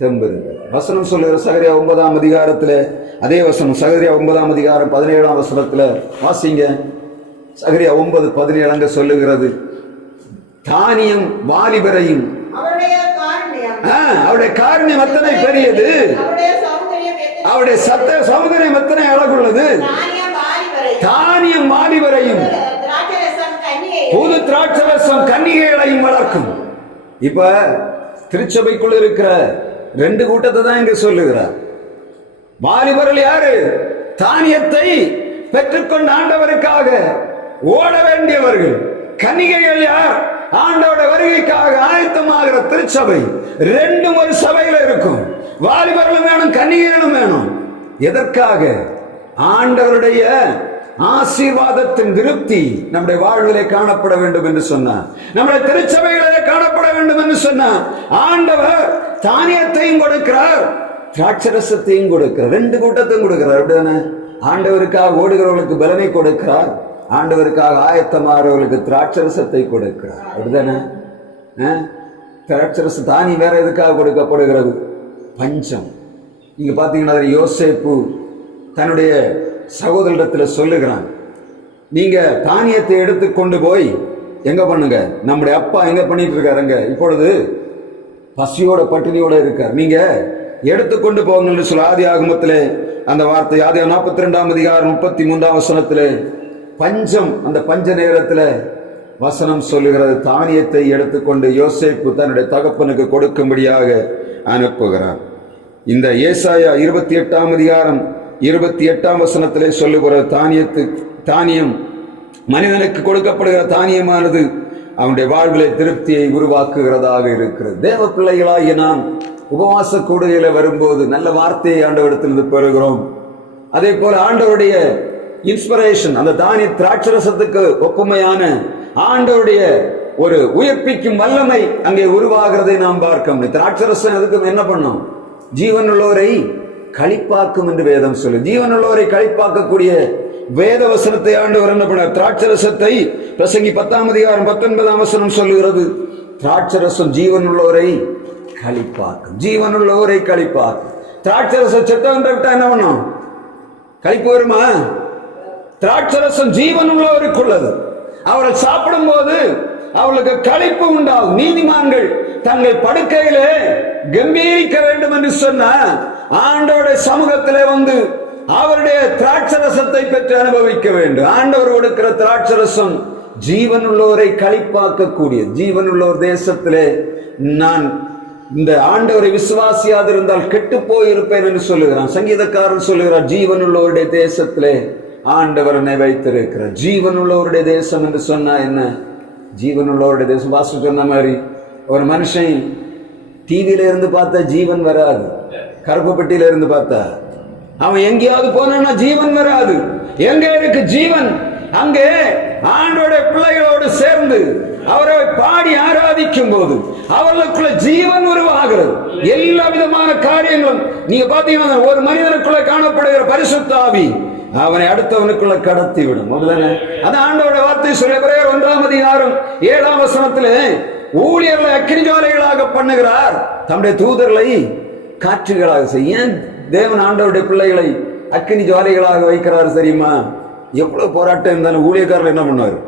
தெம்பு இருக்காது. வசனம் சொல்லுகிற சகரியா 9ஆம் அதிகாரத்துல, அதே வசனம் சகரியா 9ஆம் அதிகாரம் 17ஆம் வசனத்துல வாசிங்க. சகரியா 9:17 அங்க சொல்லுகிறது, தானியம் வாலிபரையும், அவருடைய காரணியம் எத்தனை பெரியது, அவருடைய சௌந்தரியம் எத்தனை அழகுள்ளது. தானியம் வாலிபரையும், புது திராட்சரசம் கன்னிகைகளையும் வளர்க்கும். இப்ப திருச்சபைக்குள் இருக்கிற 2 கூட்டத்தை தான் இங்க சொல்லுகிறார். வாலிபர்கள் யாரு? தானியத்தை பெற்றுக்கொண்ட ஆண்டவருக்காக ஓட வேண்டியவர்கள். கன்னிகைகள் யார்? ஆண்டவருடைய வருகைக்காக ஆயத்தமாகிற திருச்சபை. 2 ஒரு சபையில இருக்கும். வாலிபர்களும் வேணும், கன்னிகைகளும் வேணும். எதற்காக? ஆண்டவருடைய ஆசீர்வாதத்தின் திருப்தி நம்முடைய வாழ்விலே காணப்பட வேண்டும் என்று சொன்னார். நம்முடைய திருச்சபைகளிலே காணப்பட வேண்டும் என்று சொன்னார். ஆண்டவர் தானியத்தையும் கொடுக்கிறார், திராட்சரசத்தையும் கொடுக்கிறார். 2 கூட்டத்தையும் கொடுக்கிறார். அப்படிதானே? ஆண்டவருக்காக ஓடுகிறவர்களுக்கு பலனை கொடுக்கிறார், ஆண்டவருக்காக ஆயத்தமாகிறவர்களுக்கு திராட்சரசத்தை கொடுக்கிறார். அப்படிதானே? திராட்சரச தானியம் வேற எதுக்காக கொடுக்கப்படுகிறது? பஞ்சம். நீங்க பாத்தீங்கன்னா யோசேப்பு தன்னுடைய சகோதரிடத்தில் சொல்லுகிறான், நீங்க தானியத்தை எடுத்து கொண்டு போய் எங்க பண்ணுங்க, நம்முடைய அப்பா எங்க பண்ணிட்டு இருக்காருங்க, இப்பொழுது பசியோட பட்டினியோட இருக்கார், நீங்க எடுத்துக்கொண்டு போங்கன்னு சொல்ல. ஆதி ஆகமத்திலே அந்த வார்த்தை, ஆதி 42ஆம் அதிகாரம் 33ஆம் வசனத்திலே பஞ்சம், அந்த பஞ்ச நேரத்தில் வசனம் சொல்லுகிறது, தானியத்தை எடுத்துக்கொண்டு யோசேப்பு தன்னுடைய தகப்பனுக்கு கொடுக்கும்படியாக அனுப்புகிறார். இந்த ஏசாயா 28ஆம் அதிகாரம் 28ஆம் வசனத்திலே சொல்லுகிற தானியம், மனிதனுக்கு கொடுக்கப்படுகிற தானியமானது அவனுடைய வாழ்விலே திருப்தியை உருவாக்குகிறதாக இருக்கிறது. தேவ பிள்ளைகளாகிய நாம் உபவாச கூடுகையில வரும்போது நல்ல வார்த்தையை ஆண்டவரிடத்திலிருந்து பெறுகிறோம். அதே போல ஆண்டவருடைய இன்ஸ்பிரேஷன், அந்த தானிய திராட்சரசத்துக்கு ஒப்புமையான ஆண்டவருடைய ஒரு உயிர்ப்பிக்கும் வல்லமை அங்கே உருவாகிறதை நாம் பார்க்க முடியும். திராட்சரசம் எதுக்கும் என்ன பண்ணும்? ஜீவனுள்ளோரை களிப்பாக்கும் என்று வேதம் சொல்லு. ஜீவனுள்ளோரை களிப்பாக்கக்கூடிய வேத வசனத்தை ஆண்டவர் என்ன பண்ணார்? திராட்சரசத்தை பிரசங்கி 10ஆம் அதிகாரம் 19ஆம் வசனம் சொல்லுகிறது, திராட்சரசம் ஜீவனுள்ளோரை களிப்பாக்கும், ஜீவனுள்ளோரை களிப்பாக்கும். திராட்சரசம் செத்தவன் விட்டா என்ன பண்ணும்? களிப்பு வருமா? திராட்சரசம் ஜீவனுள்ளவருக்குள்ளது. அவர்கள் சாப்பிடும் போது அவர்களுக்கு களிப்பு உண்டாகும். நீதிமான்கள் தங்கள் படுக்கையிலே கம்பீரிக்க வேண்டும் என்று சொன்ன ஆண்டவருடைய சமூகத்திலே வந்து அவருடைய திராட்சரசத்தை பெற்று அனுபவிக்க வேண்டும். ஆண்டவர் கொடுக்கிற திராட்சரசம் ஜீவனுள்ளோரை களிப்பாக்கக்கூடிய. ஜீவனுள்ளோர் தேசத்திலே நான் இந்த ஆண்டவரை விசுவாசியாது இருந்தால் கெட்டு போயிருப்பேன் என்று சொல்லுகிறான். சங்கீதக்காரன் சொல்லுகிறார், ஜீவனுள்ளோருடைய தேசத்திலே ஆண்டவர் என்னை வைத்திருக்கிறார். ஜீவனுள்ளவருடைய தேசம் என்று சொன்னா என்ன? ஜீவனுள்ளவருடைய தேசம். வாசு சொன்ன மாதிரி ஒரு மனுஷன் டிவியில இருந்து பார்த்தா ஜீவன் வராது, கருப்பு பெட்டியில இருந்து பார்த்தா. அவன் எங்கேயாவது போனா ஜீவன் வராது. எங்க இருக்கு ஜீவன்? அங்கே ஆண்டோட பிள்ளைகளோடு சேர்ந்து அவரை பாடி ஆராதிக்கும் போது அவர்களுக்குள்ள ஜீவன் உருவாகிறது. எல்லா விதமான காரியங்களும் நீங்க பாத்தீங்கன்னா ஒரு மனிதனுக்குள்ள காணப்படுகிற பரிசுத்த ஆவி அவனை அடுத்தவனுக்குள்ள கடத்தி விடும். அது ஆண்டோட வார்த்தை சொல்ல. 1ஆம் அதிகாரம் 7ஆம் வசனத்திலே ஊழியர்களை அக்கினி ஜுவாலைகளாக பண்ணுகிறார், தம்முடைய தூதர்களை காற்றுகளாக செய்ய. ஏன் தேவன் ஆண்டவருடைய பிள்ளைகளை அக்கினி ஜுவாலைகளாக வைக்கிறார் தெரியுமா? எவ்வளவு போராட்டம் இருந்தாலும் ஊழியக்காரர்கள் என்ன பண்ணுவார்?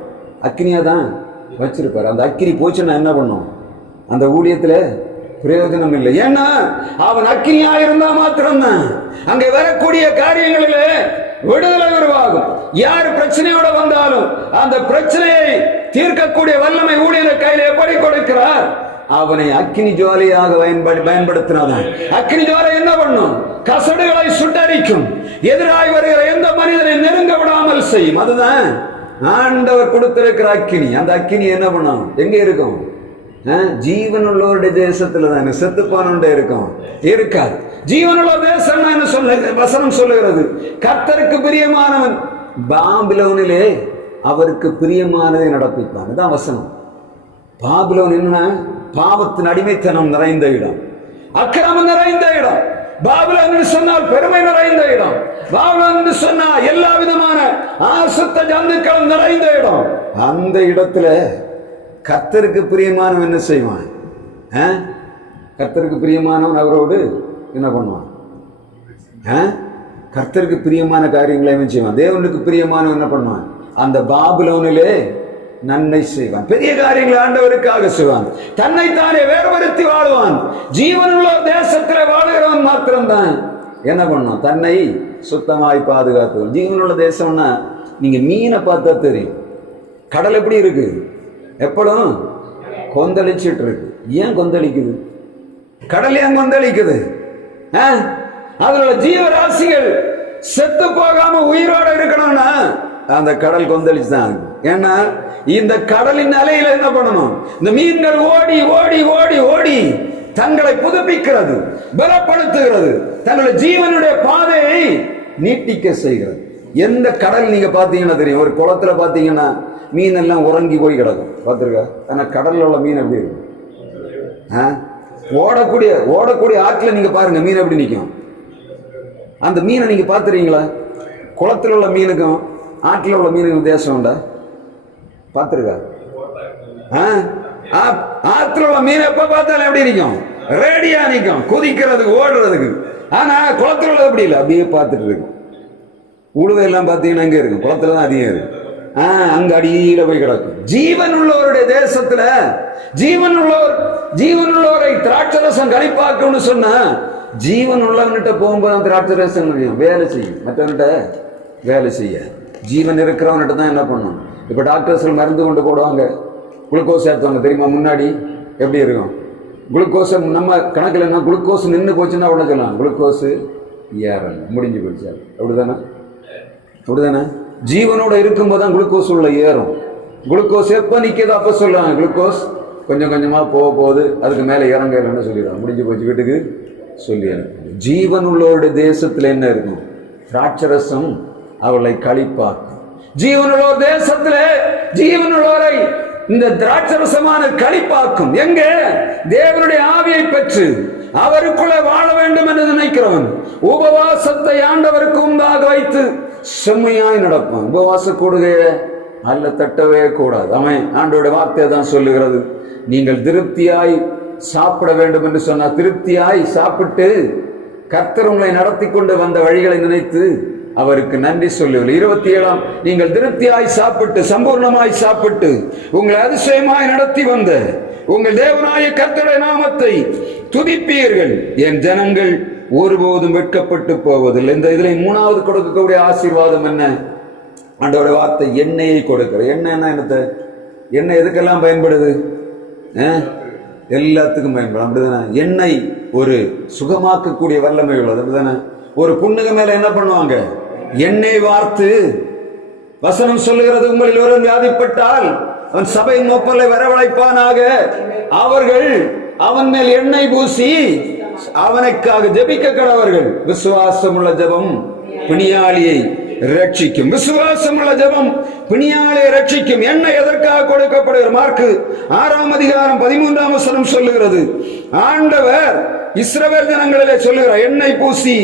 அக்கினியா தான் வச்சிருப்பார். அந்த அக்கினி போச்சுன்னா என்ன பண்ணும்? அந்த ஊழியத்துல பிரயோஜனம் இல்லை. ஏன்னா அவன் அக்கினியா இருந்தா மாத்திரம்தான் அங்கே வரக்கூடிய காரியங்களிலே விடுதலை உருவாகும். யார் பிரச்சனையோட வந்தாலும் அந்த பிரச்சனையை தீர்க்கக்கூடிய வல்லமை ஊழியர் கையில் எப்படி கொடுக்கிறார்? அவனை அக்கினி ஜுவாலையாக பயன்படுத்தினாதான். அக்கினி ஜுவாலை என்ன பண்ணும்? கசடுகளை சுட்டரிக்கும். எதிராய் வருகிற எந்த மனிதனை நெருங்க விடாமல் செய்யும். அதுதான் ஆண்டவர் கொடுத்திருக்கிற அக்கினி. அந்த அக்கினி என்ன பண்ணும்? எங்க இருக்கும்? ஜீவனுள்ளவருடைய தேசத்துல தானே செத்துப்பானுண்டே இருக்கும், இருக்காது. ஜீவனுள்ள தேசம் என்ன சொல்ல வசனம் சொல்லுகிறது? கர்த்தருக்கு பிரியமானவன் பாபிலோனிலே அவருக்கு பிரியமானதை நடப்பிப்பான். இதுதான் வசனம். பாபிலோன் என்ன? பாவத்தின் அடிமைத்தனம் நிறைந்த இடம், அக்கிரமம் நிறைந்த இடம். பாபிலோன் என்று சொன்னால் பெருமை நிறைந்த இடம். பாபிலோன் என்று சொன்னால் எல்லா விதமான ஆசுத்த ஜந்துக்களும் நிறைந்த இடம். அந்த இடத்துல கர்த்தருக்கு பிரியமானவன் என்ன செய்வான்? கர்த்தருக்கு பிரியமானவன் அவரோடு என்ன பண்ணுவான்? கர்த்தருக்கு பிரியமான காரியங்களை செய்வான். தேவனுக்கு பிரியமானவன் என்ன பண்ணுவான்? அந்த பாபிலோனிலே நன்மை செய்வான், பெரிய காரியங்களை ஆண்டவருக்காக செய்வான், தன்னைத்தானே வேறுபடுத்தி வாழ்வான். ஜீவனுள்ள தேசத்தில் வாழ்கிறவன் மாத்திரம்தான் என்ன பண்ணும்? தன்னை சுத்தமாய் பாதுகாத்து. ஜீவனுள்ள தேசம்னா நீங்க மீனை பார்த்தா தெரியும். கடல் எப்படி இருக்கு? எப்படும் கொந்தளிச்சிட்டு இருக்கு. ஏன் கொந்தளிக்குது? கடல் ஏன் கொந்தளிக்குது? அதுல ஜீவராசிகள் செத்து போகாம உயிரோட இருக்கணும்னா அந்த கடல் கொந்தளிச்சுதான். ஏன்னா இந்த கடலின் அலையில என்ன பண்ணணும்? இந்த மீன்கள் ஓடி ஓடி ஓடி ஓடி தங்களை புதுப்பிக்கிறது, பலப்படுத்துகிறது, தங்களுடைய ஜீவனுடைய பாதையை நீட்டிக்க செய்கிறது. எந்த கடல் நீங்க பாத்தீங்கன்னா தெரியும். ஒரு குளத்துல பாத்தீங்கன்னா மீன் எல்லாம் உறங்கி போய் கிடக்கும், பார்த்துருக்க. ஆனா கடல்ல உள்ள மீன் எப்படி இருக்கும்? ஓடக்கூடிய ஆற்றுல நீங்க பாருங்க, மீன் எப்படி நிற்கும். அந்த மீனை நீங்க பாத்துறீங்களா? குளத்துல உள்ள மீனுக்கும் ஆற்றுல உள்ள மீனுக்கும் வித்தியாசம் உண்டா? பார்த்துருக்கா? ஆற்றுல உள்ள மீன் எப்ப பார்த்தாலும் எப்படி நிற்கும்? ரேடியா நிற்கும், குதிக்கிறதுக்கு, ஓடுறதுக்கு. ஆனா குளத்துல உள்ள எப்படி இல்லை, அப்படியே பார்த்துட்டு இருக்கும். உழுவை எல்லாம் பார்த்தீங்கன்னா அங்கே இருக்கும், குளத்துல தான் அதிகம் இருக்கு. அங்க அடியில போய் கிடக்கும். ஜீவன் உள்ளவருடைய தேசத்துல ஜீவனுள்ளவரை திராட்சரசம் கழிப்பாக்குன்னு சொன்னா, ஜீவன் உள்ளவன்கிட்ட போகும்போது திராட்சரசம் வேலை செய்யும், மற்றவன்கிட்ட வேலை செய்ய. ஜீவன் இருக்கிறவன்கிட்ட தான் என்ன பண்ணணும். இப்ப டாக்டர்ஸ் மருந்து கொண்டு போடுவாங்க, குளுக்கோஸ் ஏற்றுவாங்க தெரியுமா? முன்னாடி எப்படி இருக்கும்? குளுக்கோஸை நம்ம கணக்கில் என்ன, குளுக்கோஸ் நின்று போச்சுன்னா உடனே சொல்லலாம் குளுக்கோஸ் ஏறல, முடிஞ்சு போச்சு. அப்படிதானே? அப்படிதானே? ஜீவனோட இருக்கும்போது தான் குளுக்கோஸ் உள்ள ஏறும். குளுக்கோஸ் எப்போ நிற்கிதோ அப்போ சொல்லுவாங்க குளுக்கோஸ் கொஞ்சம் கொஞ்சமாக போகுது, அதுக்கு மேலே இறங்கலன்னு சொல்லிடுவாங்க. முடிஞ்சு போச்சு வீட்டுக்கு சொல்லி அனுப்பு. ஜீவன் உள்ளவருடைய தேசத்தில் என்ன இருக்கும்? திராட்சரசம் அவளை களிப்பாக்கும். ஜீவனுள்ளோர் தேசத்துல ஜீவனுள்ளோரை இந்த திராட்சரசமான களிப்பாக்கும். எங்க? தேவனுடைய ஆவியை பெற்று அவருக்குள்ள வாழ வேண்டும் என்று நினைக்கிறவன் உபவாசத்தை ஆண்டவருக்கு முன்பாக வைத்து செம்மையாய் நடப்பான். உபவாச கூடுகையை அல்ல தட்டவே கூடாது. அவன் ஆண்டோட வார்த்தை தான் சொல்லுகிறது. நீங்கள் திருப்தியாய் சாப்பிட வேண்டும் என்று சொன்னால் திருப்தியாய் சாப்பிட்டு கர்த்தர் உங்களை நடத்தி கொண்டு வந்த வழிகளை நினைத்து அவருக்கு நன்றி சொல்லவில்லை. 27 நீங்கள் திருப்தியாய் சாப்பிட்டு சம்பூர்ணமாய் சாப்பிட்டு உங்களை அதிசயமாய் நடத்தி வந்த உங்கள் தேவனாய கர்த்தருடைய நாமத்தை துதிப்பீர்கள், என் ஜனங்கள் ஒருபோதும் வெட்கப்பட்டு போவதில்லை. இந்த இதுல 3வது கொடுக்கக்கூடிய ஆசீர்வாதம் என்ன? ஆண்டோட வார்த்தை எண்ணெயை கொடுக்கிற. எண்ணெய்னா என்னது? எண்ணெய் எதுக்கெல்லாம் பயன்படுது? எல்லாத்துக்கும் பயன்படும், அப்படிதானே? எண்ணெய் ஒரு சுகமாக்கக்கூடிய வல்லமை உள்ளது, அப்படிதானே? ஒரு புண்ணுக மேல என்ன பண்ணுவாங்க? எண்ணெய் வார்த்து. வசனம் சொல்லுகிறது, உங்களில் ஒருவன் வியாதிப்பட்டால் அவன் சபையின் மூப்பரை வரவழைப்பானாக, அவர்கள் அவன் மேல் எண்ணெய் பூசி அவனுக்காக ஜெபிக்க கடவர்கள். விசுவாசம் உள்ள ஜெபம் பிணியாளியை ரட்சிக்கும். விசுவாசம் உள்ள ஜெபம் பிணியாளியை ரட்சிக்கும். எண்ணெய் எதற்காக கொடுக்கப்படுகிறது? மார்க்கு 6:13 சொல்லுகிறது, ஆண்டவர் இஸ்ரவேல் ஜனங்களிலே சொல்லுகிறார், எண்ணெய் பூசி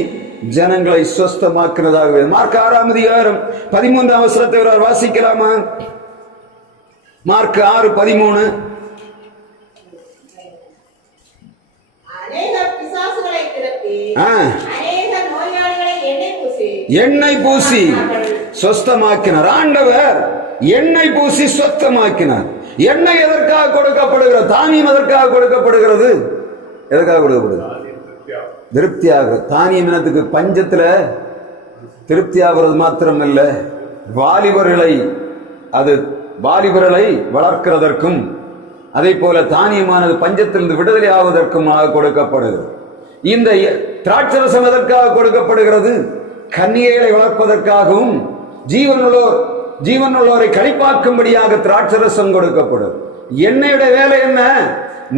ஜனங்களை சுஸ்தமாக்குறதாக. மார்க் 6:13 வாசிக்கலாமா? மார்க் 6:13. எண்ணெய் பூசி சொஸ்தமாக்கினார். ஆண்டவர் எண்ணெய் பூசி சொஸ்தமாக்கினார். எண்ணெய் எதற்காக கொடுக்கப்படுகிறது? தானியம் எதற்காக கொடுக்கப்படுகிறது? எதற்காக கொடுக்கப்படுகிறது? திருப்தியாக. தானியம் இனத்துக்கு பஞ்சத்துல திருப்தி ஆகிறது மாத்திரம் இல்ல, வாலிபர்களை வளர்க்கிறதற்கும் அதே போல தானியமானது பஞ்சத்திலிருந்து விடுதலை ஆவதற்குமாக கொடுக்கப்படுகிறது. இந்த திராட்சரசம் எதற்காக கொடுக்கப்படுகிறது? கன்னிகைகளை வளர்ப்பதற்காகவும் ஜீவனுள்ளோரை களிப்பாக்கும்படியாக திராட்சரசம் கொடுக்கப்படும். எண்ணெயுடைய வேலை என்ன?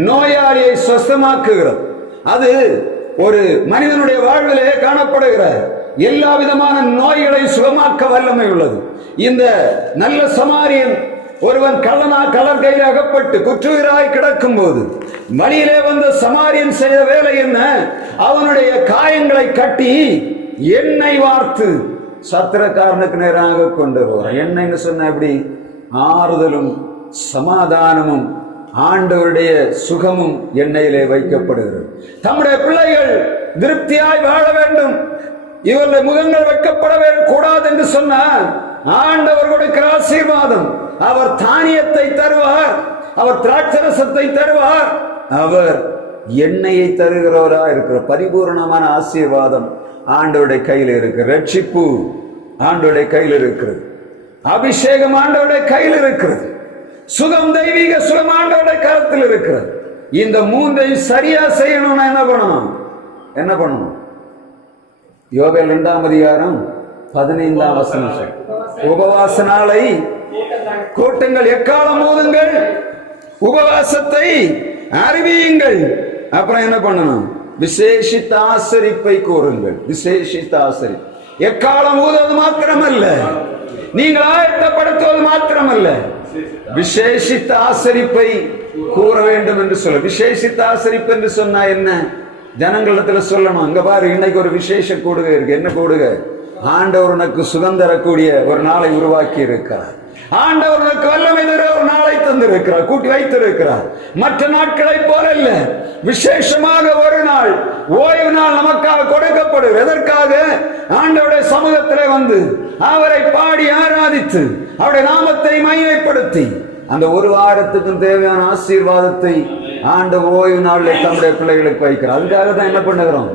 நோயாளியை சுத்தமாக்குகிறது. அது ஒரு மனிதனுடைய வாழ்விலே காணப்படுகிற எல்லா விதமான நோய்களை சுகமாக்க வல்லமை உள்ளது. இந்த நல்ல சமாரியன் ஒருவன் கள்ளர் கையில் அகப்பட்டு குற்றுயிராய் கிடக்கும் போது வழியிலே வந்த சமாரியன் செய்த வேலை என்ன? அவனுடைய காயங்களை கட்டி எண்ணெய் வார்த்து சத்திரக்காரனுக்கு நேராக கொண்டு போறான். எண்ணெய்னு சொன்ன எப்படி? ஆறுதலும் சமாதானமும் ஆண்டவருடைய சுகமும் எண்ணெயிலே வைக்கப்படுகிறது. தம்முடைய பிள்ளைகள் திருப்தியாய் வாழ வேண்டும், இவருடைய முகங்கள் வைக்கப்பட கூடாது என்று சொன்னால் ஆண்டவர் கொடுக்கிற ஆசீர்வாதம். அவர் தானியத்தை தருவார், அவர் திராட்சரசத்தை தருவார், அவர் எண்ணெயை தருகிறவரா இருக்கிற பரிபூர்ணமான ஆசீர்வாதம் ஆண்டவருடைய கையில் இருக்கு. ரட்சிப்பு ஆண்டவருடைய கையில் இருக்கிறது, அபிஷேகம் ஆண்டவருடைய கையில் இருக்கிறது, சுகம் தெய்வீக சுகம் ஆண்டவருடைய கரத்தில் இருக்கிறது. இந்த மூன்றையும் சரியா செய்யணும்னா என்ன பண்ணணும்? யோவேல் 2ஆம் அதிகாரம் 15ஆம் வசனம். உபவாச நாளை கூட்டுங்கள், எக்காலம் ஊதுங்கள், உபவாசத்தை அறிவியுங்கள். அப்புறம் என்ன பண்ணணும்? விசேஷித்த ஆசரிப்பை கூறுங்கள். விசேஷித்த ஆசரிப்பு எக்காலம் ஊதுவது மாத்திரமல்ல, நீங்கள் ஆயத்தப்படுத்துவது மாத்திரமல்ல, விசேஷித்த ஆசரிப்பை கூற வேண்டும் என்று சொல்ல. விசேஷித்த ஆசரிப்பு என்று சொன்னா என்ன? ஜனங்களிடத்துல சொல்லணும், அங்க பாரு இன்னைக்கு ஒரு விசேஷ கூடுகை இருக்கு. என்ன கூடுகை? ஆண்டவர் உனக்கு சுகம் தரக்கூடிய ஒரு நாளை உருவாக்கி இருக்கிறார். ஆண்டவர் உனக்கு வல்லமை தர ஒரு நாளை தந்திருக்கிறார், கூட்டி வைத்திருக்கிறார். மற்ற நாட்களை போல இல்ல, விசேஷமாக ஒரு நாள் ஓய்வு நாள் நமக்காக கொடுக்கப்படுகிறது. எதற்காக? ஆண்டவருடைய சமூகத்திலே வந்து அவரை பாடி ஆராதித்து அவருடைய நாமத்தை மகிமைப்படுத்தி அந்த ஒரு வாரத்துக்கும் தேவையான ஆசீர்வாதத்தை ஆண்டு ஓய்வு நாளில் தம்முடைய பிள்ளைகளுக்கு வைக்கிறார். அதுக்காக தான் என்ன பண்ணுகிறோம்?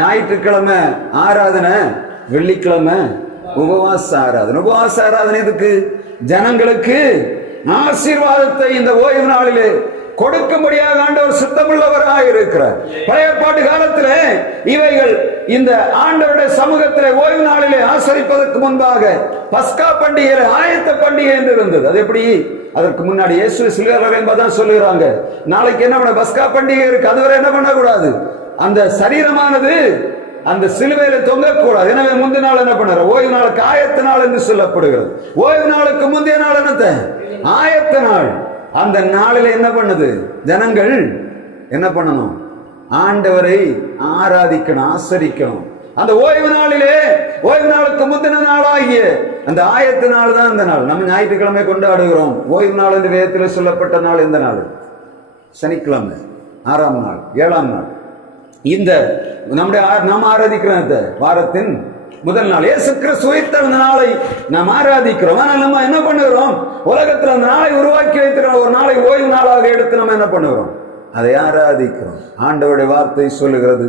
ஞாயிற்றுக்கிழமை ஆராதனை, வெள்ளிக்கிழமை உபவாச ஆராதனை. உபவாச ஆராதனை எதுக்கு? ஜனங்களுக்கு ஆசீர்வாதத்தை இந்த ஓய்வு நாளிலே கொடுக்கும்படியாக ஆண்டவர் சித்தமுள்ளவராக இருக்கிறார். பழைய ஏற்பாட்டு காலத்திலே இவைகள் இந்த ஆண்டவருடைய சமூகத்திலே ஓய்வு நாளிலே ஆசரிப்பதற்கு முன்பாக பஸ்கா பண்டிகை ஆயத்த பண்டிகை என்று இருந்தது. அது எப்படி? அதற்கு முன்னாடி இயேசு சிலுவையில் என்பதான் சொல்லுகிறாங்க, நாளைக்கு என்ன பண்ண பஸ்கா பண்டிகை இருக்கு, அதுவரை என்ன பண்ணக்கூடாது, அந்த சரீரமானது அந்த சிலுவையில தொங்கக்கூடாது. எனவே முந்தின நாள் என்ன பண்ண? ஓய்வு நாளுக்கு ஆயத்த நாள் என்று சொல்லப்படுகிறது. ஓய்வு நாளுக்கு முந்தைய நாள் என்னத்தை? ஆயத்த நாள். அந்த நாளில் என்ன பண்ணுது? ஜனங்கள் என்ன பண்ணணும்? ஆண்டவரை ஆராதிக்கணும், ஆசரிக்கணும். அந்த ஓய்வு நாளிலே, ஓய்வு நாளுக்கு முந்தின நாளாகிய அந்த ஆயத்த நாள் தான் இந்த நாள். நம்ம ஞாயிற்றுக்கிழமை கொண்டாடுகிறோம். ஓய்வு நாள் என்று வேதத்தில் சொல்லப்பட்ட நாள் எந்த நாள்? சனிக்கிழமை, 6ஆம் நாள், 7ஆம் நாள். இந்த நம்முடைய நாம் ஆராதிக்கிற வாரத்தின் முதல் நாள் இயேசு கிறிஸ்து உயிர்த்தெழுந்த நாளை நாம் ஆராதிக்கிறோம். ஆனால் நம்ம என்ன பண்ணுகிறோம்? உலகத்தில் அந்த நாளை உருவாக்கி வைத்திருக்கிற ஒரு நாளை ஓய்வு நாளாக எடுத்து நம்ம என்ன பண்ணுகிறோம்? அதை ஆராதிக்கிறோம். ஆண்டவருடைய வார்த்தை சொல்லுகிறது,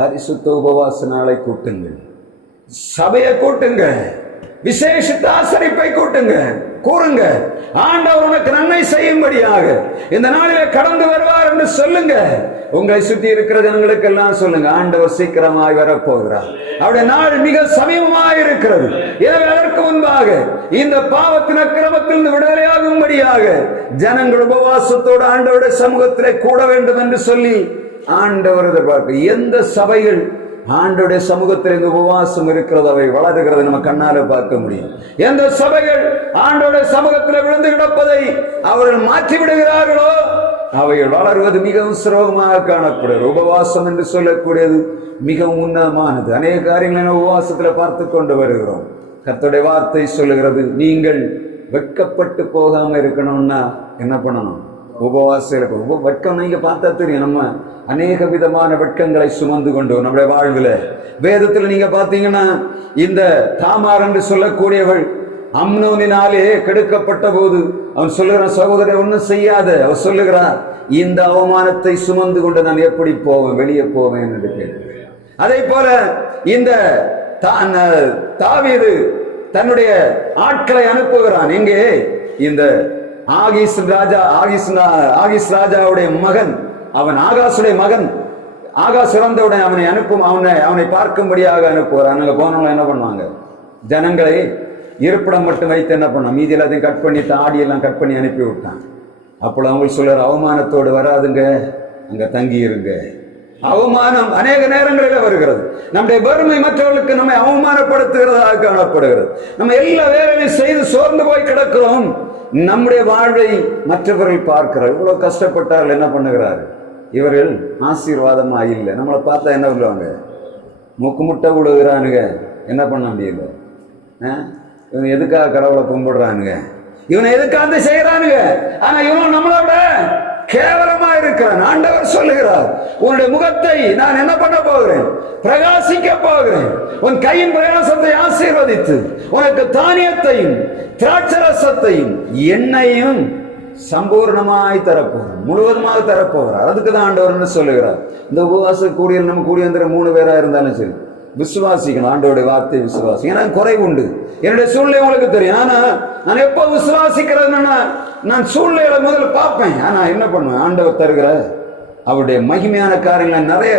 பரிசுத்த உபவாச நாளை கூட்டுங்கள், சபையை கூட்டுங்க, விசேஷித்த ஆசரிப்பை கூட்டுங்க, கூறுங்க. ஆண்டவர் உனக்கு நன்மை செய்யும்படியாக இந்த நாளிலே கடந்து வருவார் என்று சொல்லுங்க. உங்களை சுற்றி இருக்கிற ஜனங்களுக்கு எல்லாம் சொல்லுங்க, ஆண்டவர் சீக்கிரமாய் வரப்போகிறார், அவருடைய நாள் மிக சமீபமாய் இருக்கிறது. எனவே அதற்கு முன்பாக இந்த பாவத்தின் அக்கிரமத்தில் விடுதலையாகும்படியாக ஜனங்கள் உபவாசத்தோடு ஆண்டவருடைய சமூகத்திலே கூட வேண்டும் என்று சொல்லி ஆண்டவர் எதிர்பார்க்க. எந்த சபைகள் ஆண்டவருடைய சமூகத்தில் இந்த உபவாசம் இருக்கிறது, அவை வளருகிறது நம்ம கண்ணால பார்க்க முடியும். எந்த சபைகள் ஆண்டவருடைய சமூகத்தில் விழுந்து கிடப்பதை அவர்கள் மாற்றி விடுகிறார்களோ அவைகள் வளர்வது மிகவும் சிரமமாக காணப்படுகிறது. உபவாசம் என்று சொல்லக்கூடியது மிகவும் உன்னதமானது. அநேக காரியங்களை உபவாசத்தில் பார்த்து கொண்டு வருகிறோம். கர்த்தருடைய வார்த்தை சொல்லுகிறது, நீங்கள் வெட்கப்பட்டு போகாம இருக்கணும்னா என்ன பண்ணணும்? உபவாசம் இருக்கும். வெட்கம் நீங்க பார்த்தா தெரியும், நம்ம அநேக விதமான வெட்கங்களை சுமந்து கொண்டு நம்முடைய வாழ்வில். வேதத்தில் நீங்க பாத்தீங்கன்னா இந்த தாமார் என்று சொல்லக்கூடியவள் அம்னோனினாலே கெடுக்கப்பட்ட போது அவன் சொல்லுகிறான், சகோதரரை ஒன்னும் செய்யாத. அவர் சொல்லுகிறான், இந்த அவமானத்தை சுமந்து கொண்டு நான் எப்படி போவேன், வெளியே போவேன் என்று கேட்கிறேன். அதே போல இந்த தாவீது தன்னுடைய ஆட்களை அனுப்புகிறான். எங்கே? இந்த ஆகீஸ் ராஜாவுடைய மகன், அவன் ஆகாசுடைய மகன். ஆகாஸ் இறந்தவுடன் அவனை பார்க்கும்படியாக அனுப்புகிறான். அங்க போனவங்க என்ன பண்ணுவாங்க? ஜனங்களை இருப்பிடம் மட்டும் வைத்து என்ன பண்ண, மீதி எல்லாத்தையும் கட் பண்ணி ஆடியெல்லாம் கட் பண்ணி அனுப்பி விட்டான். அப்போ அவங்க சொல்றார், அவமானத்தோடு வராதுங்க, அங்க தங்கி இருங்க. அவமானம் அநேக நேரங்களில் வருகிறது. நம்முடைய வறுமை மற்றவர்களுக்கு நம்மை அவமானப்படுத்துகிறதாக காணப்படுகிறது. நம்ம எல்லா வேலையும் செய்து சோர்ந்து போய் கிடக்கிறோம். நம்முடைய வாழ்வை மற்றவர்கள் பார்க்கிறார். இவ்வளவு கஷ்டப்பட்டார்கள், என்ன பண்ணுகிறார்? இவர்கள் ஆசீர்வாதமா இல்லை. நம்மளை பார்த்தா என்ன சொல்லுவாங்க? முக்கு முட்டை விடுகிறானுங்க, என்ன பண்ண முடியல. இவன் எதுக்காக கடவுளை கும்பிடுறானுங்க, இவனை எதுக்காக செய்யறானுங்க. ஆனா இவன் நம்மளோட கேவலமா இருக்கிறான். ஆண்டவர் சொல்லுகிறார், உன்னுடைய முகத்தை நான் என்ன பண்ண போகிறேன்? பிரகாசிக்க போகிறேன். உன் கையின் பிரயாசத்தை ஆசீர்வதித்து உனக்கு தானியத்தையும் திராட்சரசத்தையும் எண்ணெயும் சம்பூர்ணமாய் தரப்போகிறார், முழுவதுமாக தரப்போகிறார். அதுக்கு தான் ஆண்டவர் சொல்லுகிறார், இந்த உபவாச கூடியில் நம்ம கூடி வந்துற 3 பேரா இருந்தாலும் சரி, விசுவாசிக்கணும். ஆண்டவருடைய வார்த்தை விசுவாசி. ஏன்னா குறைவு உண்டு. என்னுடைய சூழ்நிலை உங்களுக்கு தெரியும். ஆனா நான் எப்போ விசுவாசிக்கிறதுன்னா, நான் சூழ்நிலைகளை முதல்ல பார்ப்பேன். ஆனா என்ன பண்ணுவேன்? ஆண்டவர் தருகிற அவருடைய மகிமையான காரியங்கள் நிறைய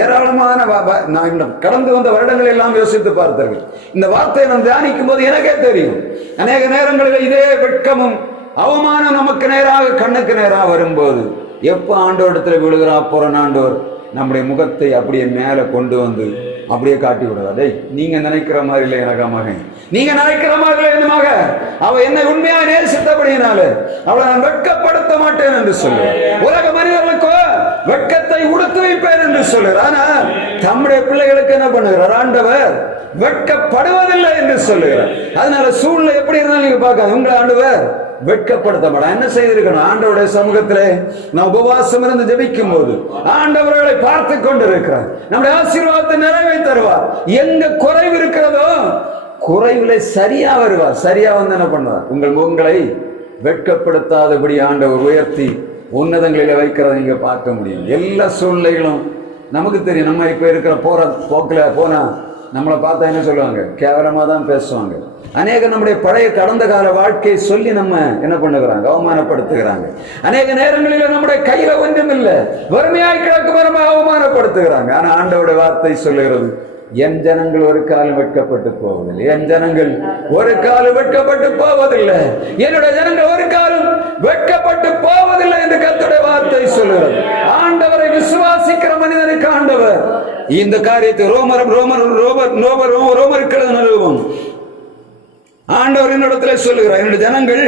ஏராளமான நான் கடந்து வந்த வருடங்கள் எல்லாம் யோசித்து பார்த்தார்கள். இந்த வார்த்தையை நான் தியானிக்கும் போது எனக்கே தெரியும், அநேக நேரங்களில் இதே வெட்கமும் அவமானம் நமக்கு நேராக கண்ணுக்கு நேராக வரும்போது எப்ப ஆண்டவரிடத்துல விழுகிறா போறோம், ஆண்டவர் நம்முடைய முகத்தை அப்படியே மேல கொண்டு வந்து அப்படியே காட்டி விடுறாரு. நீங்க நினைக்கிற மாதிரி இல்லை எனக்கா மகன், நீங்க நினைக்கிற மாதிரி இல்லை என் மக, அவ என்னை உண்மையா நேசித்தபடியினால அவளை நான் வெட்கப்படுத்த மாட்டேன் என்று சொல்லுவேன். உலக மனிதர்களுக்கு வெட்கத்தை உடுத்து வைப்பேன் என்று சொல்லுறார். ஆனா தம்முடைய பிள்ளைகளுக்கு என்ன பண்ணுகிறார்? ஆண்டவர் வெட்கப்படுவதில்லை என்று சொல்லுகிறார். அதனால சூழ்நிலை எப்படி இருந்தாலும் நீங்க பார்க்காது, உங்களை ஆண்டவர் வெட்கப்படுத்த மாட்டார். என்ன செய்திருக்கணும்? ஆண்டவருடைய சமூகத்திலே நான் உபவாசம் இருந்து ஜெபிக்கும் போது ஆண்டவர்களை பார்த்து கொண்டிருக்கிறார். நம்முடைய ஆசீர்வாதத்தை நிறைவே தருவார். எங்க குறைவு இருக்கிறதோ குறைவுகளை சரியா வருவார். சரியா வந்து என்ன பண்ணுவார்? உங்களை வெட்கப்படுத்தாதபடி ஆண்டவர் உயர்த்தி உன்னதங்களில வைக்கிறத நீங்க பார்க்க முடியும். எல்லா சூழ்நிலைகளும் நமக்கு தெரியும். நம்ம இப்ப இருக்கிற போற போக்குல போனா நம்மளை பார்த்தா என்ன சொல்லுவாங்க? கேவலமா தான் பேசுவாங்க. அநேக நம்முடைய பழைய கடந்த கால வாழ்க்கையை சொல்லி நம்ம என்ன பண்ணுகிறாங்க? அவமானப்படுத்துகிறாங்க. அநேக நேரங்களில் நம்முடைய கையில ஒன்றும் இல்லை, வறுமையாய் கிடக்கும் அவமானப்படுத்துகிறாங்க. ஆனா ஆண்டவருடைய வார்த்தை சொல்லுகிறது, என் ஜனங்கள் ஒரு காலம் வெட்கப்பட்டு போவதில்லை, என் ஜனங்கள் ஒரு காலம் வெட்கப்பட்டு போவதில்லை, என்னுடைய ஜனங்கள் ஒரு காலம் வெட்கப்பட்டு போவதில்லை என்று கர்த்தருடைய வார்த்தை சொல்லுகிறது. ஆண்டவரை விசுவாசிக்கிற மனிதனுக்கு ஆண்டவர் இந்த காரியத்தை ரோமருக்கு நிறுவம் ஆண்டவர் என்னிடத்துல சொல்லுகிறார், என்னுடைய ஜனங்கள்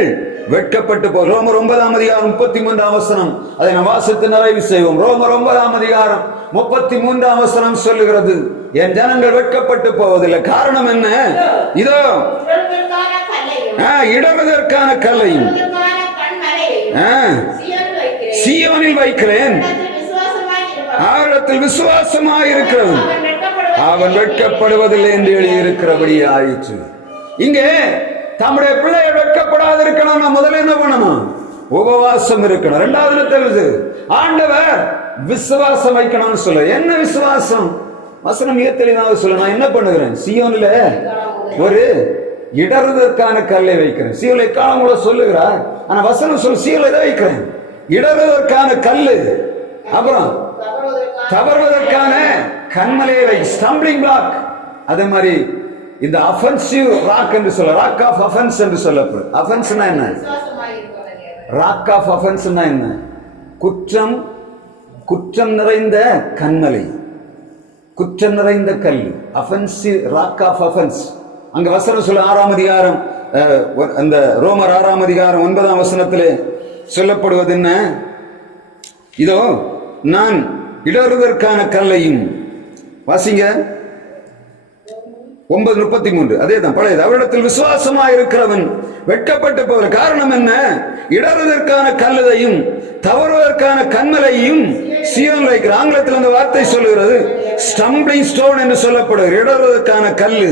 வெட்கப்பட்டு போ. ரோமர் 9ஆம் அதிகாரம் 33ஆம் வசனம், அதை நாம் வாசித்து நிறைவு செய்வோம். ரோமர் 9ஆம் அதிகாரம் 33ஆம் வசனம் சொல்லுகிறது, என் ஜனங்கள் வெட்கப்பட்டு போவதில்லை. காரணம் என்ன? இதோ இடறுவதற்கான கல்லையும் சீயோனில் வைக்கிறேன், அவரிடத்தில் விசுவாசமாய் இருக்கிறவன் அவன் வெட்கப்படுவதில்லை என்று எழுதியிருக்கிறபடி ஆயிற்று. இங்கே தம்முடைய பிள்ளையை வெட்கப்படாது இருக்கணும். நான் முதல்ல என்ன பண்ணணும்? உபவாசம் இருக்கணும். 2வது தெரியுது, ஆண்டவர் விசுவாசம் வைக்கணும்னு சொல்ல. என்ன விசுவாசம்? வசனம் மிக தெளிவாக சொல்ல. நான் என்ன பண்ணுகிறேன்? சீயோனில ஒரு இடறுவதற்கான கல்லை வைக்கிறேன். சீயோலை காலங்கள சொல்லுகிறார். ஆனா வசனம் சொல்ல, சீயோலை வைக்கிறேன் இடறுவதற்கான கல்லு, அப்புறம் தவறுவதற்கான கண்மலையை வை, ஸ்டம்பிளிங் பிளாக். அதே மாதிரி இந்த அஃபென்சிவ் ராக் என்று சொல்ல, ராக் ஆஃப் அஃபென்ஸ் என்று சொல்லப்படும். அஃபென்ஸ்னா என்ன? ராக் ஆஃப் அஃபென்ஸ்னா என்ன? குற்றம், குற்றம் நிறைந்த கண்மலை, குற்றம் நிறைந்த கல், அஃபென்சிவ் ராக் ஆஃப் அஃபென்ஸ். அங்க வசனம் சொல்ல 6ஆம் அதிகாரம், அந்த ரோமர் 6ஆம் அதிகாரம் 9ஆம் வசனத்திலே சொல்லப்படுவது என்ன? இதோ நான் இடறுவதற்கான கல்லையும், வாசிங்க 9:33, அதேதான் பழையது. அவரிடத்தில் விசுவாசமாக இருக்கிறவன் வெட்கப்பட்டு போகிற காரணம் என்ன? இடறுவதற்கான கல்லையும் தவறுவதற்கான கண்மலையும் சீயோனில் வைக்கிற. ஆங்கிலத்தில் அந்த வார்த்தை சொல்லுகிறது ஸ்டம்பிளிங் ஸ்டோன் என்று சொல்லப்படுகிறது. இடறுவதற்கான கல்லு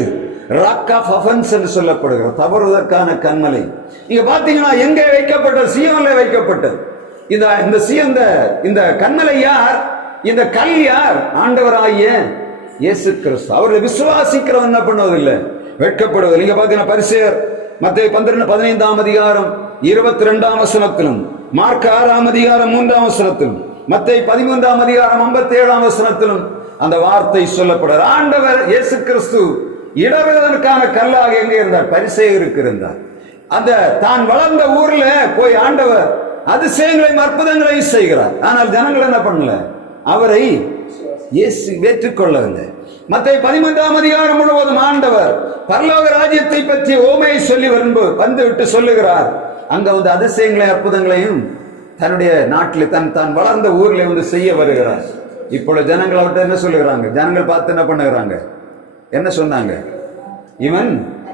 ராக் ஆஃப் அஃபென்ஸ் என்று சொல்லப்படுகிறது. தவறுவதற்கான கண்மலை. நீங்க பாத்தீங்கன்னா எங்கே வைக்கப்பட்டது? சீயோனில் வைக்கப்பட்டது. இந்த கண்மலை யார்? இந்த கல் யார்? ஆண்டவராகிய இயேசு கிறிஸ்து. அவரை விசுவாசிக்கிறவன் என்ன பண்ணுவதில்லை? வெட்கப்படுவதில்லை. நீங்க பாத்தீங்கன்னா பரிசேயர் மத்தேயு 15ஆம் அதிகாரம் 22ஆம் வசனத்திலும், மார்க் 6ஆம் அதிகாரம் 3ஆம் வசனத்திலும், மத்தேயு 13ஆம் அதிகாரம் 57ஆம் வசனத்திலும் அந்த வார்த்தை சொல்லப்படுற. ஆண்டவர் இயேசு கிறிஸ்து இடறுவதற்கான கல்லாக எங்கே இருந்தார்? பரிசேயருக்கு இருந்தார். அந்த தான் வளர்ந்த ஊர்ல போய் ஆண்டவர் அதிசயங்களையும் அற்புதங்களையும் செய்கிறார். ஆனால் ஜனங்கள் என்ன பண்ணல? அவரை இயேசு ஏற்றுக்கொள்ளவில்லை. மத்தேயு 13ஆம் அதிகாரம் முழுவதும் ஆண்டவர் பரலோக ராஜ்யத்தை பற்றி ஓமையை சொல்லி வந்து விட்டு சொல்லுகிறார். அங்க வந்து அதிசயங்களையும் அற்புதங்களையும் தன்னுடைய நாட்டில் தான் வளர்ந்த ஊர்ல வந்து செய்ய வருகிறார். இப்பொழுது ஜனங்கள் அவர்கிட்ட என்ன சொல்லுகிறாங்க? ஜனங்கள் பார்த்து என்ன பண்ணுகிறாங்க? என்ன சொன்னாங்க? இவன்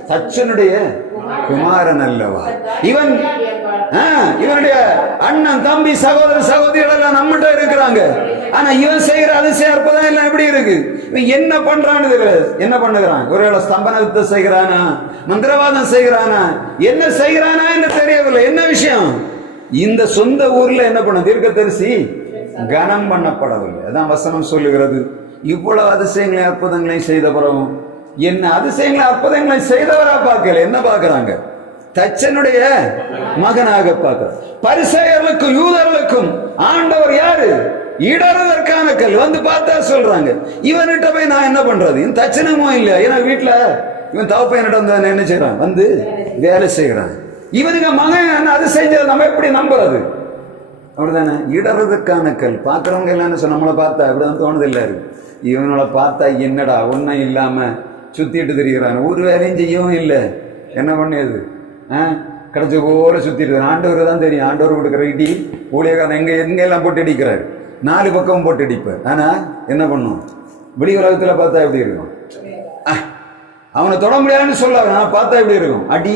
தச்சனுடைய குமாரன் அல்லவா? இவனுடைய அண்ணன் தம்பி சகோதர சகோதரிகள் எல்லாம் நம்மகிட்ட இருக்கிறாங்க. ஆனா இவன் செய்யற அதிசய அற்புதம் எல்லாம் எப்படி இருக்கு? இவன் என்ன பண்றான்னு தெரியாது. என்ன பண்ணுகிறான்? ஒருவேளை ஸ்தம்பன வித்தை செய்கிறானா, மந்திரவாதம் செய்கிறானா, என்ன செய்கிறானா என்று தெரியவில்லை. என்ன விஷயம்? இந்த சொந்த ஊர்ல என்ன பண்ண தீர்க்கதரிசி கனம் பண்ணப்படவில்லை. அதான் வசனம் சொல்லுகிறது. இவ்வளவு அதிசயங்களையும் அற்புதங்களையும் செய்த பிறகும் என்ன அதிசயங்களை அற்புதங்களை செய்தவரா பார்க்கல. என்ன பார்க்கிறாங்க? தச்சனுடைய மகனாக பார்க்கிறார். பரிசேயர்களுக்கும் யூதர்களுக்கும் ஆண்டவர் யாரு? இடறுவதற்கான கல். வந்து பார்த்தா சொல்றாங்க, இவன்கிட்ட போய் நான் என்ன பண்றது? இவன் தச்சனமோ இல்லையா? ஏன்னா வீட்டுல இவன் தவப்பையனிட்ட வந்து என்ன செய்யறான்? வந்து வேலை செய்யறான். இவனுங்க மகன் அது செஞ்சது நம்ம எப்படி நம்புறது? அப்படிதானே? இடறதுக்கான கல். பார்க்கறவங்க எல்லாம் சொன்ன நம்மளை பார்த்தா அப்படிதான் தோணுது. இல்ல இருக்கு இவனோட பார்த்தா என்னடா ஒன்னும் இல்லாம சுத்திட்டு திரிகிறான், ஒரு வேலையும் செய்யவும் இல்லை. என்ன பண்ணியது? கிடைச்ச போல சுத்திட்டு. ஆண்டவர் தான் தெரியும். ஆண்டவர் கொடுக்குற இடி ஊழியக்காரன் எங்க எல்லாம் போட்டு அடிக்கிறாரு. 4 பக்கம் போட்டு அடிப்பார். ஆனா என்ன பண்ணும்? வெளி உலகத்துல பார்த்தா எப்படி இருக்கும்? அவனை தொட முடியாதுன்னு சொல்லாது. ஆனா பார்த்தா எப்படி இருக்கும்? அடி.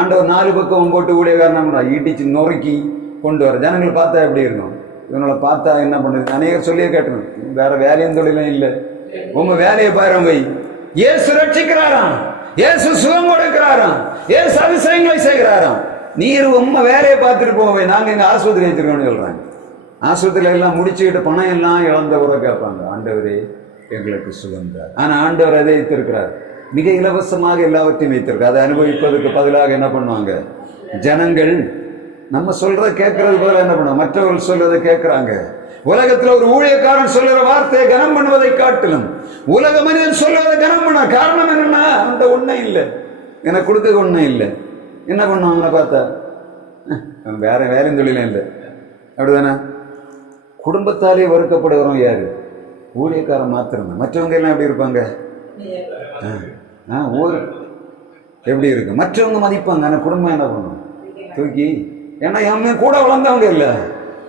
ஆண்டவர் 4 பக்கம் போட்டு ஊழியக்காரன் இடிச்சு நொறுக்கி கொண்டு வர. ஜனங்களை பார்த்தா எப்படி இருக்கும்? இவனோட பார்த்தா என்ன பண்ணுது? அநேகர் சொல்லியே கேட்டணும், வேற வேலையும் தொழிலும் இல்லை, உங்க வேலையை பாருங்க. இயேசு ரட்சிக்கிறாராம், இயேசு சுகம் கொடுக்கிறாராம், இயேசு அதிசயங்களை செய்கிறாராம். நீர் உண்மை வேலையை பார்த்துட்டு போவே. நாங்க எங்க ஆஸ்பத்திரி வச்சிருக்கோம்னு சொல்றாங்க. ஆஸ்பத்திரியில எல்லாம் முடிச்சுக்கிட்டு பணம் எல்லாம் இழந்த கூட கேட்பாங்க, ஆண்டவரே எங்களுக்கு சுகந்தார். ஆனா ஆண்டவர் அதை வைத்திருக்கிறார், மிக இலவசமாக எல்லாவற்றையும் வைத்திருக்கார். அதை அனுபவிப்பதற்கு பதிலாக என்ன பண்ணுவாங்க? ஜனங்கள் நம்ம சொல்றத கேட்கறது பதிலாக என்ன பண்ணுவாங்க? மற்றவர்கள் சொல்றதை கேட்கிறாங்க. உலகத்துல ஒரு ஊழியக்காரன் சொல்லுற வார்த்தையை கனம் பண்ணுவதை காட்டிலும் உலக மனிதன் சொல்றதை கனம் பண்ண காரணம் என்னன்னா, அந்த ஒன்னும் இல்லை, எனக்கு கொடுத்தது ஒன்னும் இல்லை. என்ன பண்ணுவாங்க பார்த்தா? வேற வேலையும் தொழிலும் இல்லை. அப்படிதானே? குடும்பத்தாலே வறுக்கப்படுகிறோம் யாரு? ஊழியக்காரன் மாத்திரம். மற்றவங்க எல்லாம் எப்படி இருப்பாங்க? ஊர் எப்படி இருக்கு? மற்றவங்க மதிப்பாங்க. ஆனா குடும்பம் என்ன பண்ணும்? தூக்கி. ஏன்னா இவங்க கூட வளர்ந்தவங்க இல்ல,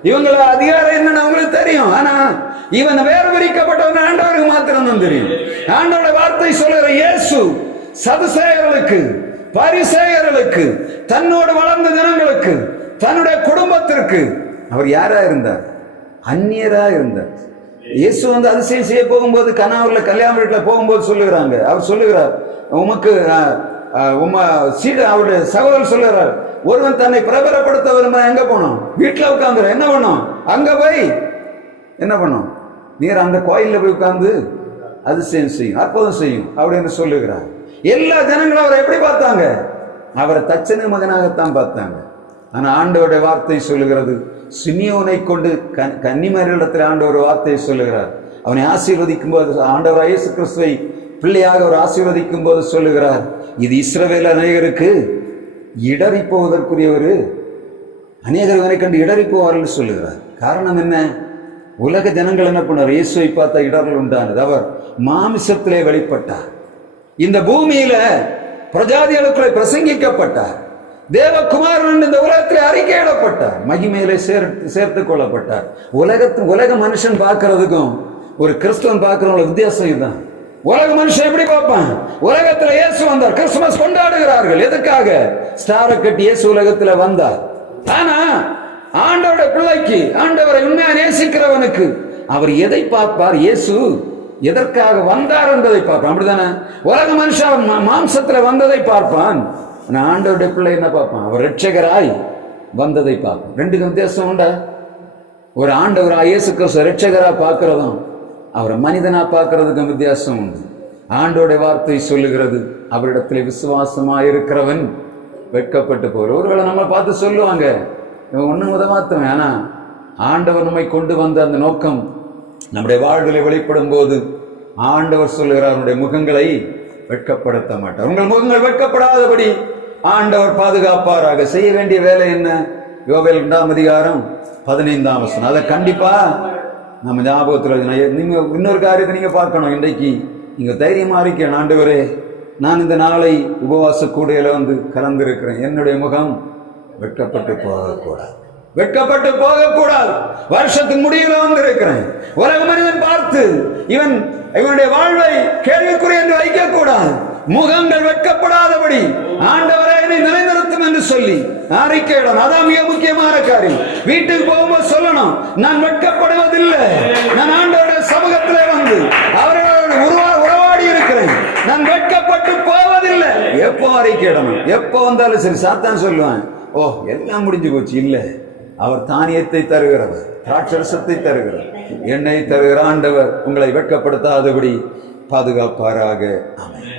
இவங்கள அதிகாரம் என்னன்னு அவங்களுக்கு தெரியும். ஆனா இவன் வேறு பிரிக்கப்பட்டவன் ஆண்டவருக்கு மாத்திரம் தான் தெரியும். ஆண்டோட வார்த்தை சொல்லுற இயேசு சதுசேயர்களுக்கு, பரிசேயர்களுக்கு, தன்னோடு வளர்ந்த ஜனங்களுக்கு, தன்னுடைய குடும்பத்திற்கு அவர் யாரா இருந்தார்? அந்நியரா இருந்தார். இயேசு வந்து அதிசயம் செய்ய போகும்போது கனாவுல கல்யாண வீட்டுல போகும்போது சொல்லுகிறாங்க, அவர் சொல்லுகிறார், உமக்கு சீடு அவருடைய சகோதரர் சொல்லுகிறார், ஒருவன் தன்னை பிரபலப்படுத்த வருமா எங்க போனோம்? வீட்டுல உட்கார்ந்து என்ன பண்ணும்? அங்க போய் என்ன பண்ணும்? நீர் அந்த கோயில்ல போய் உட்கார்ந்து அதிசயம் செய்யும், அற்புதம் செய்யும் அப்படின்னு சொல்லுகிறார். எல்லா ஜனங்களும் அவரை எப்படி பார்த்தாங்க? அவரை தச்சனை மகனாகத்தான் பார்த்தாங்க. ஆனா ஆண்டவருடைய வார்த்தை சொல்லுகிறது, சிமியோனை கொண்டு கன்னிமரிடத்தில் ஆண்டவர் வார்த்தையை சொல்லுகிறார். அவனை ஆசீர்வதிக்கும் போது, ஆண்டவர் இயேசு கிறிஸ்துவை பிள்ளையாக அவர் ஆசீர்வதிக்கும் போது சொல்லுகிறார், இது இஸ்ரவேல் அநேகருக்கு இடறி போவதற்குரிய ஒரு அநேகர் இவனை கண்டு இடறி போவார்கள் சொல்லுகிறார். காரணம் என்ன? உலக ஜனங்கள் என்ன பண்ணார்? இயேசுவை பார்த்த இடர்கள் உண்டானது. அவர் மாமிசத்திலே வெளிப்பட்டார், இந்த பூமியில பிரஜாதிகளுக்குள்ளே பிரசங்கிக்கப்பட்டார், தேவகுமாரன் இந்த உலகத்தில் அறிக்கையிடப்பட்டார், மகிமையிலே சேர்த்துக் கொள்ளப்பட்டார். உலக மனுஷன் பார்க்கறதுக்கும் ஒரு கிறிஸ்தவன் பார்க்கிறவங்கள வித்தியாசம் இதுதான். உலக மனுஷன் எப்படி பார்ப்பான்? உலகத்துல இயேசு வந்தார், கிறிஸ்துமஸ் கொண்டாடுகிறார்கள். எதுக்காக? ஸ்டாரை கட்டி இயேசு உலகத்துல வந்தார். ஆனா ஆண்டவருடைய பிள்ளைக்கு, ஆண்டவரை உண்மையா நேசிக்கிறவனுக்கு அவர் எதை பார்ப்பார்? இயேசு எதற்காக வந்தார் என்பதை பார்ப்பான். அப்படிதானே? உலக மனுஷன் மாம்சத்துல வந்ததை பார்ப்பான். ஆண்டவருடைய பிள்ளை என்ன பார்ப்பான்? அவர் ரட்சகராய் வந்ததை பார்ப்பான். ரெண்டுக்கும் வித்தியாசம் உண்டா? ஒரு ஆண்டவரா இயேசு கிறிஸ்து ரட்சகரா பார்க்கிறதும் அவரை மனிதனா பார்க்கறதுக்கும் வித்தியாசம் உண்டு. ஆண்டோடைய வார்த்தை சொல்லுகிறது, அவரிடத்துல விசுவாசமா இருக்கிறவன் வெட்கப்பட்டு போற. ஒருவேளை நம்ம பார்த்து சொல்லுவாங்க, இவன் ஒன்னும் உதவாத்தவன். ஆனா ஆண்டவர் நம்மை கொண்டு வந்த அந்த நோக்கம் நம்முடைய வாழ்விலை வெளிப்படும் போது ஆண்டவர் சொல்லுகிறார், அவனுடைய முகங்களை வெட்கப்படுத்த மாட்டார். உங்கள் முகங்கள் வெட்கப்படாதபடி ஆண்டவர் பாதுகாப்பாராக. செய்ய வேண்டிய வேலை என்ன? யோவேல் 2:15. அதை கண்டிப்பா நம்ம ஞாபகத்தில் நீங்க இன்னொரு காரியத்தை நீங்க பார்க்கணும். இன்றைக்கு நீங்க தைரியமா இருக்கேன், ஆண்டவரே நான் இந்த நாளை உபவாச கூடையில கலந்திருக்கிறேன், என்னுடைய முகம் வெட்கப்பட்டு போகக்கூடாது, வெட்கப்பட்டு போகக்கூடாது. வருஷத்தின் முடிவில் வந்திருக்கிறேன். உலக மனிதன் பார்த்து இவனுடைய வாழ்வை கேள்விக்குறி என்று வைக்கக்கூடாது. முகங்கள் வெட்கப்படாதபடி ஆண்டவரை என்னை நிலைநிறுத்தும் என்று சொல்லி அறிக்கையிடணும். அதான் மிக முக்கியமான காரியம். வீட்டுக்கு போகும்போது சொல்லணும், நான் வெட்கப்படுவதில்லை, நான் ஆண்டவருடைய சமூகத்திலே அவரோடு உறவாடி இருக்கிறேன், நான் வெட்கப்பட்டு போவதில்லை. எப்போ அறிக்கையிடணும்? எப்போ வந்தாலும் சரி. சாத்தான் சொல்லுவான், ஓ எல்லாம் முடிஞ்சு போச்சு. இல்லை, அவர் தானியத்தை தருகிறவர், திராட்சரசத்தை தருகிறவர், எண்ணெய் தருகிற ஆண்டவர் உங்களை வெட்கப்படுத்தாதபடி பாதுகாப்பாராக. ஆமென்.